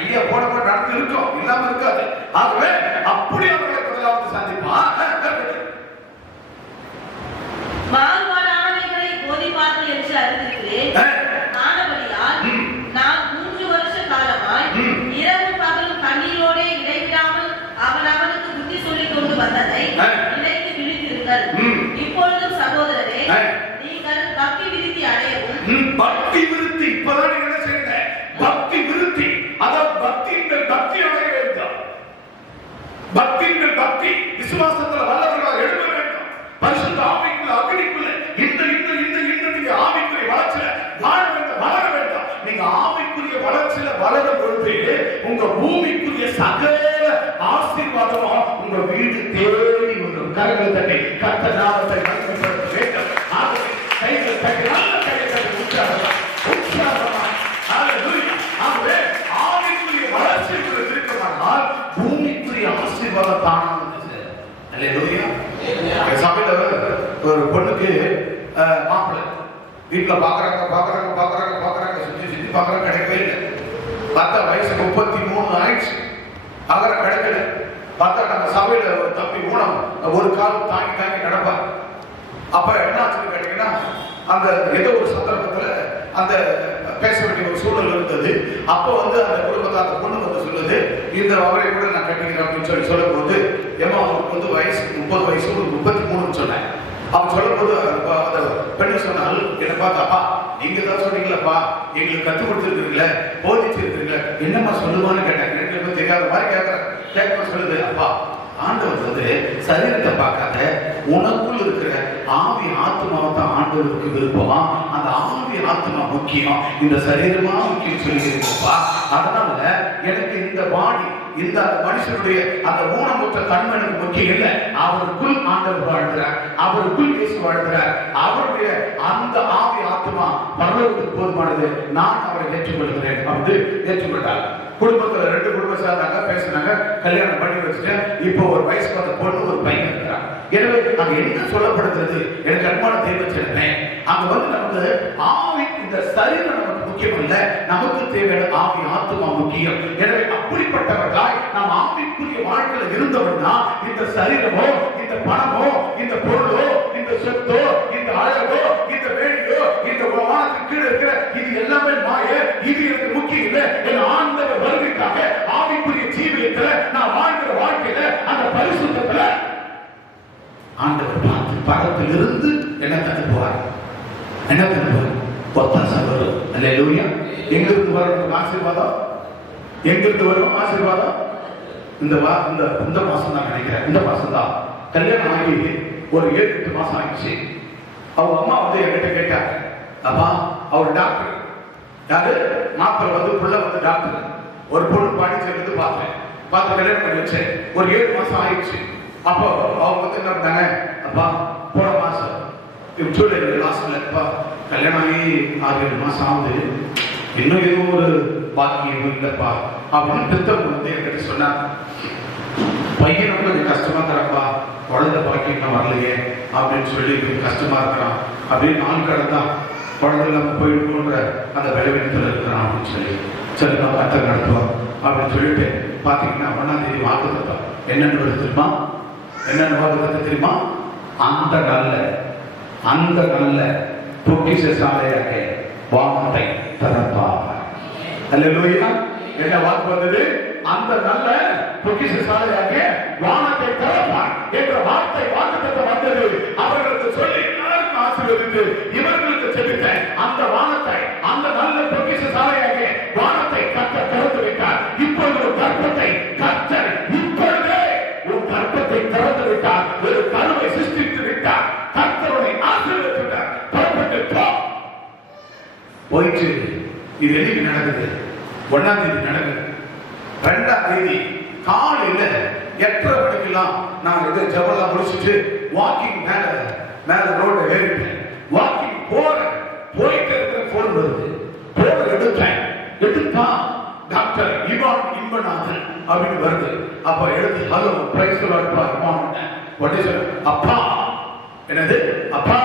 ஐயா போட நடந்து இருக்கும், இல்லாம இருக்காது. ஆகவே அப்படி அவர்களை முதலாவது சந்திப்பான். மாறுபாடு ஆணைகளை போதிப்பார்கள் என்று அறிந்திருக்கிறேன். ஆனபடியால் நான் 3 வருஷ காலமாய் இரவு பகலும் கண்ணீரோடே இடைவிடாமல் அவனுக்கு புத்தி சொல்லிக் கொண்டு வந்ததை நினைத்து விழித்திருங்கள். இப்பொழுதும் சகோதரரே, நீங்கள் பக்தி விருத்தி அடையவும். பக்தி விருத்தி இப்பதான் நீங்க என்ன செய்யுங்க? பக்தி விருத்தி, அதாவது பக்தி அடைய வேண்டும். பக்தி பக்தி விசுவாசத்துல வல்லவர்களாக எழுத வேண்டும். பரிசுத்த ஆவிக்குள்ள அக்னிக்குள்ள இந்த நீங்க ஆவிக்குரிய வளர்ச்சியில வாழ வேண்டும், வளர வேண்டும். நீங்க ஆவிக்குரிய வளர்ச்சியில வளரும் பொழுது உங்க பூமிக்குரிய சகல ஆசீர்வாதமும் உங்க வீடு தேடி வரும். கரங்கள் தட்டி கர்த்தர் நாமத்தை மகிமைப்படுத்த வேண்டும். ஆகவே கைகள் தட்டி நல்ல கையை தட்டி உற்சாகமா ஹalleluya. ஆகவே ஆவிக்குரிய வளர்ச்சி இருக்குமானால் பூமிக்குரிய ஆசீர்வாதம் தானாக ஹalleluya. சபையில ஒரு பொண்ணுக்கு மாப்பிள்ளை வீட்டுல பாக்குறாங்க சுத்தி பாக்குறாங்க, கிடைக்கவே இல்லை. பார்த்தா வயசு 33 ஆயிடுச்சு, பாக்குற கிடைக்கல. பார்த்தா நம்ம சபையில ஒரு தம்பி ஊனம் ஒரு காலம் தாங்கி நடப்பா. அப்ப என்ன ஆச்சுன்னு கேட்டீங்கன்னா, அந்த ஏதோ ஒரு சந்தர்ப்பத்துல அந்த பேச வேண்டிய ஒரு சூழல் இருந்தது. அப்போ அந்த குடும்பத்தை அந்த பொண்ணு சொல்லுது, இந்த அவரை கூட நான் கட்டிக்கிறேன் அப்படின்னு சொல்லும் போது, ஏமா அவருக்கு வயசு 30 வயசு 33 சொன்னேன். அவன் சொல்லும் போது அந்த பெண்ணு சொன்னால் என்ன பார்த்தாப்பா, நீங்க தான் சொன்னீங்களப்பா, எங்களுக்கு கற்றுக் கொடுத்துருக்கீங்களே, போதிச்சிருக்கீங்களே, என்னம்மா சொல்லுவான்னு கேட்டாங்க. எனக்கு தெரியாத மாதிரி கேட்க சொல்லுது, அப்பா ஆண்டவர் சரீரத்தை பார்க்காத, உனக்குள் இருக்கிற ஆவி ஆத்மாவை தான் ஆண்டவருக்கு விருப்பமா, அந்த ஆவி ஆத்மா முக்கியம், இந்த சரீரமா முக்கியம் சொல்லியிருப்பா. அதனால எனக்கு இந்த பாடி, இந்த மனுஷனுடைய அந்த ஊனமுற்ற தன்மை எனக்கு முக்கியம் இல்லை. அவருக்குள் ஆண்டவர் வாழ்கிறார், அவருக்குள் இயேசு வாழ்கிறார், அவருடைய அந்த ஆவி ஆத்மா பரலோகத்துக்கு போதுமானது, நான் அவரை ஏற்றுக்கொள்கிறேன் அப்படின்னு ஏற்றுக்கொண்டார். குடும்பத்துல 2 குடும்பம் சேர்ந்தாங்க, பேசினாங்க, கல்யாணம் பண்ணி வச்சுட்டேன். இப்போ ஒரு வயசுக்கு வந்த பொண்ணு ஒரு பையன் இருக்கிறான். எனவே அங்க என்ன சொல்லப்படுகிறது, எனக்கு அன்பான தெய்வச்சனமே, அங்க நமக்கு ஆவி, இந்த சரீரம் நமக்கு முக்கியம் இல்லை, நமக்கு தேவையான ஆவி ஆத்மா முக்கியம். எனவே அப்படிப்பட்டவர்களாய் நாம் ஆவிக்குரிய வாழ்க்கையில இருந்தவர்னா, இந்த சரீரமோ, இந்த பணமோ, இந்த பொருளோ, இந்த சொத்தோ, இந்த அழகோ, இந்த வேடியோ, இந்த வானத்துக்கு கீழே இருக்கிற இது எல்லாமே மாய, இது எனக்கு முக்கியம் இல்லை. என் ஆண்டவர் வருகைக்காக ஆவிக்குரிய ஜீவியத்துல நான் வாழ்கிற வாழ்க்கையில அந்த பரிசுத்தத்துல ஆண்டவர் பார்த்து பரத்திலிருந்து என்ன தந்துவார், என்ன தந்துவார், ஒத்தாசை வரும். அல்லேலூயா. எங்கிருந்து வரும் ஆசீர்வாதம், எங்கிருந்து வரும் ஆசீர்வாதம்? இந்த மாசம் தான் நினைக்கிறேன், இந்த மாசம் தான் கல்யாணம் ஆகி ஒரு 7-8 மாசம் ஆயிடுச்சு. அவங்க அம்மா என்கிட்ட கேட்டாங்க, அப்பா அவர் டாக்டர், யாரு மாப்பிள்ளை புள்ள டாக்டர், ஒரு பொண்ணு பாண்டிச்சேரியிலிருந்து பார்த்து கல்யாணம் பண்ணி வச்சேன். ஒரு 7 மாசம் ஆயிடுச்சு. அப்போ அவங்க என்ன பண்ணாங்க, அப்பா போன மாசம் ஜூலை மாசம் இல்லப்பா கல்யாணம் ஆகி 6-7 மாசம் ஆகுது, இன்னும் ஏதோ ஒரு பாக்கி எதுவும் இல்லப்பா அப்படின்னு திட்டம் என்கிட்ட சொன்னாங்க. பையனும் கொஞ்சம் கஷ்டமா தரப்பா, குழந்தை பாக்கி இன்னும் வரலையே அப்படின்னு சொல்லி கொஞ்சம் கஷ்டமா இருக்கிறான் அப்படின்னு 4 கடந்தான் குழந்தை இல்லாம போயிடுன்ற அந்த விளைவினத்தில் இருக்கிறான் அப்படின்னு சரி நம்ம கத்தர் நடத்துவோம் அப்படின்னு சொல்லிட்டு பாத்தீங்கன்னா 1ஆம் தேதி வாக்குத்தத்தம் என்னென்னு வருது தெரியுமா? என்னென்ன வாக்குத்தத்தம் தெரியுமா? அந்த நல்ல பொக்கிஷ சாலையாக வானத்தை திறப்பார். அல்லேலூயா. என்ன வாக்கு வந்தது? அந்த நல்ல பொக்கிஷ சாலையாக வானத்தை திறப்பார் என்ற வார்த்தை வாக்குத்தத்தம் வந்தது. அவர்களுக்கு சொல்லி ஆசீர்வதித்து இவர்களுக்கு செலுத்த அந்த வானத்தை, அந்த நல்ல பொக்கிஷ சாலையாக வானத்தை கர்த்தர் திறந்து விட்டார். இப்பொழுது ஒரு கர்ப்பத்தை கர்த்தர் இப்பொழுதே ஒரு கர்ப்பத்தை திறந்து விட்டார், ஒரு கருவை சிருஷ்டித்து விட்டார். கர்த்தருடைய ஆசீர்வதித்து விட்டார். புறப்பட்டு போயிட்டு இது என்னைக்கு நடக்குது? 1ஆம் தேதி நடக்குது. 2ஆம் தேதி காலையில 8:30 மணிக்கெல்லாம் நான் இதை ஜபலாம் முடிச்சுட்டு வாக்கிங் மேல ரோட ஏறிட்டேன். வாக்கிங் போயிட்டு இருக்கிற போன் வருது. போன் எடுத்தா டாக்டர் இன்பநாதன் அப்படின்னு வருது. அப்ப எடுத்து ஹலோ பிரைஸ் தி லார்ட் உடனே சொல்ல, அப்பா என்னது அப்பா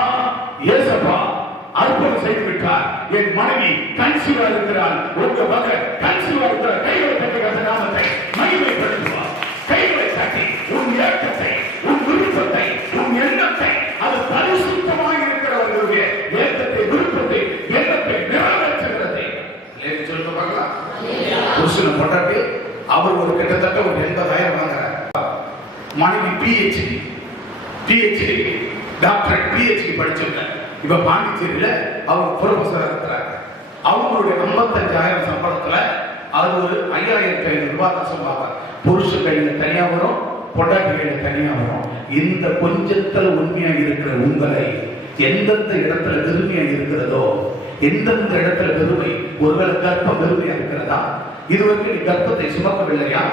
ஏசப்பா அற்புதம் செய்து விட்டார். என் மனைவி கன்சீவா இருக்கிறாள், உங்க மகன் கன்சீவா இருக்கிறார். கைகளை தட்டி நாமத்தை மகிமைப்படுத்துவார். கைகளை தட்டி உன் ஏக்கத்தை, உன் விருப்பத்தை, உன் எண்ணத்தை, அது பரிசுத்தமாக இருக்கிறவர்களுடைய ஏக்கத்தை, விருப்பத்தை, எண்ணத்தை நிறைவேற்றுகிறது. சொல்லுங்க பார்க்கலாம். புருஷனை பொண்டாட்டி அவர் ஒரு கிட்டத்தட்ட ஒரு 80,000 வாங்குறார். மனைவி PhD டாக்டர் PhD படிச்சிருக்காங்க. இப்ப பாண்டிச்சேரியில அவங்க ப்ரொஃபஸரா இருக்கிறாங்க. அவங்களுடைய 55,000 சம்பளத்துல அது ஒரு 5,500 ரூபாய் தான் சம்பாதிப்பாங்க. புருஷ கையில தனியா வரும், பொண்டாட்டிகளை தனியா வரும். இந்த கொஞ்சத்துல உண்மையா இருக்கிற உங்களை எந்தெந்த இடத்துல பெருமையா இருக்கிறதோ, எந்தெந்த இடத்துல பெருமை, ஒருவேளை கர்ப்பம் பெருமையா இருக்கிறதா? இதுவரைக்கும் நீ கர்ப்பத்தை சுமக்கவில்லையா?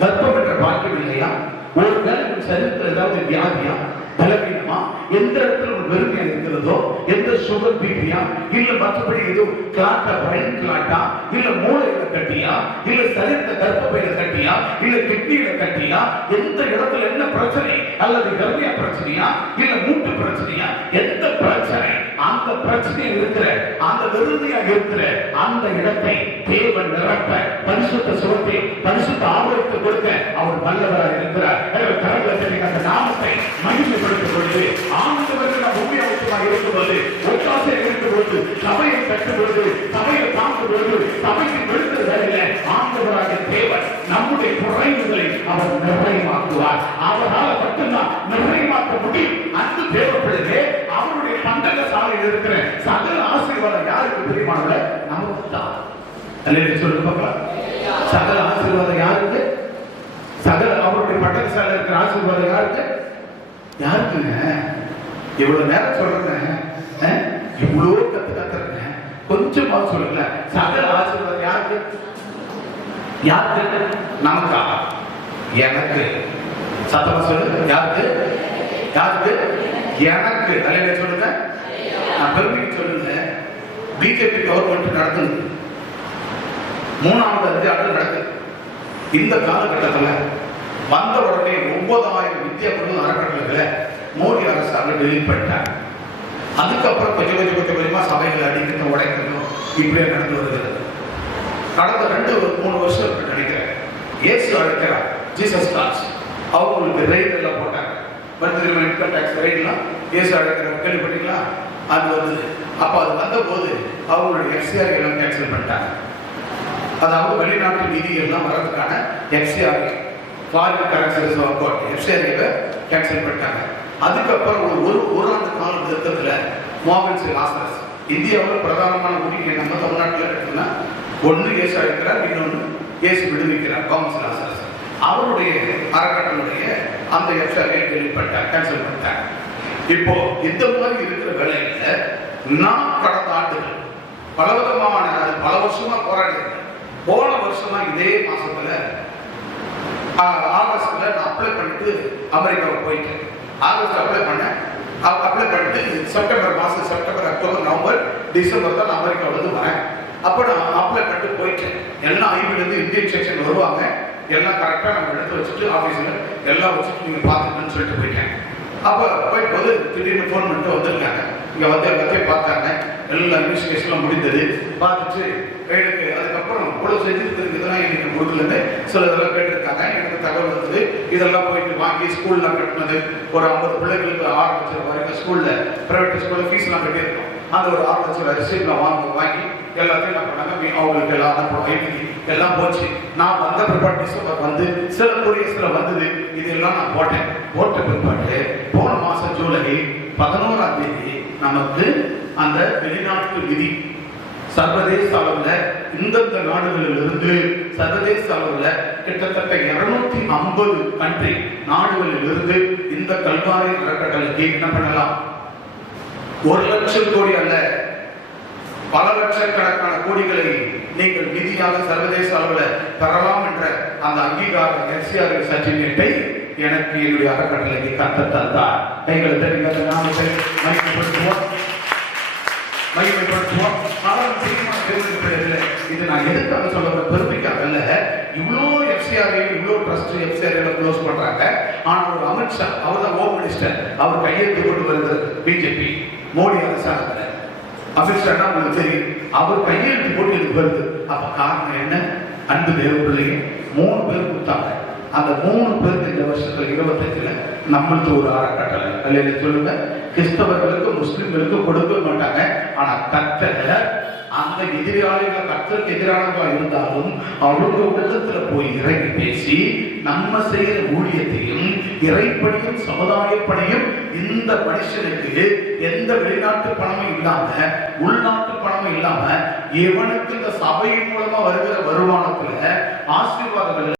கர்ப்பம் என்ற பாக்கியம் இல்லையா? ஒரு வேலை சரீரத்தில் ஏதாவது வியாதியா, பலவீனமா, எந்த இடத்துல ஒரு பெருமையா இருக்கிறதோ, எந்த சுகர் பிபியா, இல்ல மற்றபடி ஏதோ கிளாட்டா, பிரைன் கிளாட்டா, இல்ல மூளையில கட்டியா, இல்ல சரீரத்தை கர்ப்பப்பையில கட்டியா, இல்ல கிட்னியில கட்டியா, எந்த இடத்துல என்ன பிரச்சனை, அல்லது கர்ப்பியா பிரச்சனையா, இல்ல மூட்டு பிரச்சனையா, எந்த பிரச்சனை, அந்த பிரச்சனையில் இருக்கிற, அந்த விருதியா இருக்கிற அந்த இடத்தை தேவன் நிரப்ப, பரிசுத்த சுகத்தை, பரிசுத்த ஆரோக்கியத்தை கொடுக்க அவர் வல்லவராக இருக்கிறார். கரங்களை அந்த நாமத்தை மகிமைப்படுத்திக் கொண்டு ஆண்டவர்கள் நாம் உண்மையாக இருக்கும்போது, ஒத்தாசை இருக்கும்போது, சபையை கட்டும்போது, சபையை தாக்கும்போது, சபைக்கு விழுந்த வேலையில ஆண்டவராக தேவன் நம்முடைய குறைவுகளை அவர் நிறைவாக்குவார். அவரால் மட்டும்தான் நிறைவாக்க முடியும். அன்பு தேவைப்படுது. அவருடைய பண்டக சாலையில் இருக்கிற சகல ஆசீர்வாதம் யாருக்கு தெரியுமானவர்களே? நமக்கு தான். சொல்லுங்க, சகல ஆசீர்வாதம் யாருக்கு? சகல அவருடைய பண்டக சாலையில் இருக்கிற ஆசீர்வாதம் யாருக்கு? யாருக்குங்க? இவ்வளவு நேரம் சொல்றேங்க, இவ்வளவு கத்துறேங்க, கொஞ்சமா சொல்லுங்க. சகல ஆசீர்வாதம் யாருக்கு? யாருக்கு? நமக்கா? எனக்கு. சத்தமா சொல்லுங்க. யாருக்கு? யாருக்கு? எனக்கு. அல்ல சொல்லுங்க. நான் பெருமைக்கு சொல்லுங்க. பிஜேபி கவர்மெண்ட் நடக்குது, 3வது 5 ஆண்டு நடக்குது. இந்த காலகட்டத்தில் வந்த உடனே 9000 வித்யாபுரம் அறக்கட்டளைகளை மோடி அரசாங்கம் டெலிட் பண்ணிட்டாங்க. அதுக்கப்புறம் கொஞ்சமா சபைகளை அடிக்கணும், உடைக்கணும், இப்படியே நடந்து வருகிறது. கடந்த 2-3 வருஷம் நினைக்கிறேன், இயேசு அழைக்கிறார், ஜீசஸ் கால்ஸ். அவங்களுக்கு ரைட் எல்லாம் போட்டாங்க. வருது இன்கம் டாக்ஸ் ரைட்லாம் இயேசு அழைக்கிறார், கேள்விப்பட்டீங்களா? அது வந்து அப்ப அது வந்த போது அவங்களுடைய எஃப்சிஆர் எல்லாம் கேன்சல் பண்ணிட்டாங்க. அதாவது வெளிநாட்டு நிதி எல்லாம் வர்றதுக்கான FCR, foreign currency reserve account, FCR cancel பண்ணிட்டாங்க. அதுக்கப்புறம் ஒரு ஆண்டு கால நிறுத்தத்துல மோகன்சி லாசரஸ், இந்தியாவில் பிரதானமான குடியை நம்ம தமிழ்நாட்டில் எடுத்தோம்னா, ஒன்று இயேசு அழைக்கிறார், இன்னொன்று இயேசு விடுவிக்கிறார். மோகன்சி லாசரஸ் அவருடைய அறக்கட்டளுடைய அந்த எஃப்சிஆர் கேன்சல் பண்ணிட்டாங்க. இப்போ இந்த மாதிரி இருக்கிற வேலையில நான் கடந்த ஆண்டுகள் பல வருஷமா போராடி, போன வருஷமா இதே மாசத்துல ஆகஸ்ட்ல நான் அப்ளை பண்ணிட்டு அமெரிக்காவுக்கு போயிட்டேன். ஆகஸ்ட் அப்ளை பண்ணிட்டு செப்டம்பர் மாசம், செப்டம்பர், அக்டோபர், நவம்பர், டிசம்பர் தான் நான் அமெரிக்காவிலிருந்து வரேன். அப்ப நான் அப்ளை பண்ணிட்டு போயிட்டேன். எல்லாம் ஐபிலிருந்து இந்தியன் செக்ஷன் வருவாங்க, எல்லாம் கரெக்டா நம்ம எடுத்து வச்சுட்டு ஆபீஸ்ல எல்லாம் வச்சுட்டு நீங்க பாத்துக்கணும்னு சொல்லிட்டு போயிட்டேன். அப்ப போயிட்டு திடீர்னு போன் பண்ணிட்டு வந்திருக்காங்க. இங்க வந்து எல்லாத்தையும் பார்த்தாங்க, எல்லா இன்வெஸ்டிகேஷன்லாம் முடிந்தது. பார்த்துட்டு எனக்கு அதுக்கப்புறம் இவ்வளவு செஞ்சுருக்கு, இதெல்லாம் எனக்கு கொடுக்கலன்னு சில இதெல்லாம் கேட்டிருக்காங்க. எனக்கு தகவல் வந்தது, இதெல்லாம் போயிட்டு வாங்கி ஸ்கூல்ல கட்டினது ஒரு 50 பிள்ளைகளுக்கு 6 லட்சம் வரைக்கும் ஸ்கூல்ல, பிரைவேட் ஸ்கூல்ல ஃபீஸ் எல்லாம் கட்டியிருக்கோம். அந்த ஒரு 6 லட்சம் ரிசீப்ல வாங்கி எல்லாத்தையும் என்ன பண்ணாங்க, அவங்களுக்கு எல்லாம் அனுப்பணும், எல்லாம் போச்சு. நான் வந்த பிற்பாடு டிசம்பர் வந்து சில கொரியர்ஸ்ல வந்தது, இதெல்லாம் நான் போட்ட பிற்பாடு போன மாசம் ஜூலை 11ஆம் தேதி நமக்கு அந்த வெளிநாட்டு விதி சர்வதேச அளவுல இந்தந்த நாடுகளில் இருந்து சர்வதேச அளவுல கிட்டத்தட்ட 250 கண்ட்ரி நாடுகளில் இருந்து இந்த கல்வாரி அறக்கட்டளைக்கு என்ன பண்ணலாம், 1 லட்சம் கோடி அல்ல, பல லட்சக்கணக்கான கோடிகளை நீங்கள் நிதியாக சர்வதேச அளவில் பெறலாம் என்ற அந்த அங்கீகார எஃப்சிஆர் சர்டிபிகேட்டை எனக்கு என்னுடைய அறக்கட்டளைக்கு கத்தத்தார். கைகளை தெரிவிக்க நாமத்தை மகிமைப்படுத்துவோம். இது நான் எதுக்காக சொல்ல பெருமைக்காக அல்ல. இவ்வளோ எஃப்சிஆர், இவ்வளோ ட்ரஸ்ட் எஃப்சிஆர் க்ளோஸ் பண்றாங்க. ஆனால் ஒரு அமித்ஷா, அவர் தான் ஹோம் மினிஸ்டர், அவர் கையெழுத்து கொண்டு வருகிறது பிஜேபி மோடி அரசாங்கத்தில். அமித்ஷா உங்களுக்கு தெரியும், அவர் கையெழுத்து போட்டு இது வருது. அப்ப காரணம் என்ன? அன்பு தேவ பிள்ளைங்க 3 பேர் கொடுத்தாங்க. அந்த 3 பேருக்கு இந்த வருஷத்துல 25ல நம்மளுக்கு ஒரு அறக்கட்டளை அல்ல சொல்லுங்க. கிறிஸ்தவர்களுக்கு முஸ்லிம்களுக்கு கொடுக்க மாட்டாங்க. ஆனா கர்த்தர் அந்த எதிராளிகள், கர்த்தருக்கு எதிரானவர்களா இருந்தாலும் அவங்க உள்ளத்துல போய் இறங்கி பேசி நம்ம செய்யற ஊழியத்தையும் இறைப்படியும் சமுதாயப்படியும் இந்த மனுஷனுக்கு எந்த வெளிநாட்டு பணமும் இல்லாம, உள்நாட்டு பணமும் இல்லாம, இவனுக்கு இந்த சபையின் மூலமா வருகிற வருமானத்துல ஆசீர்வாதங்கள்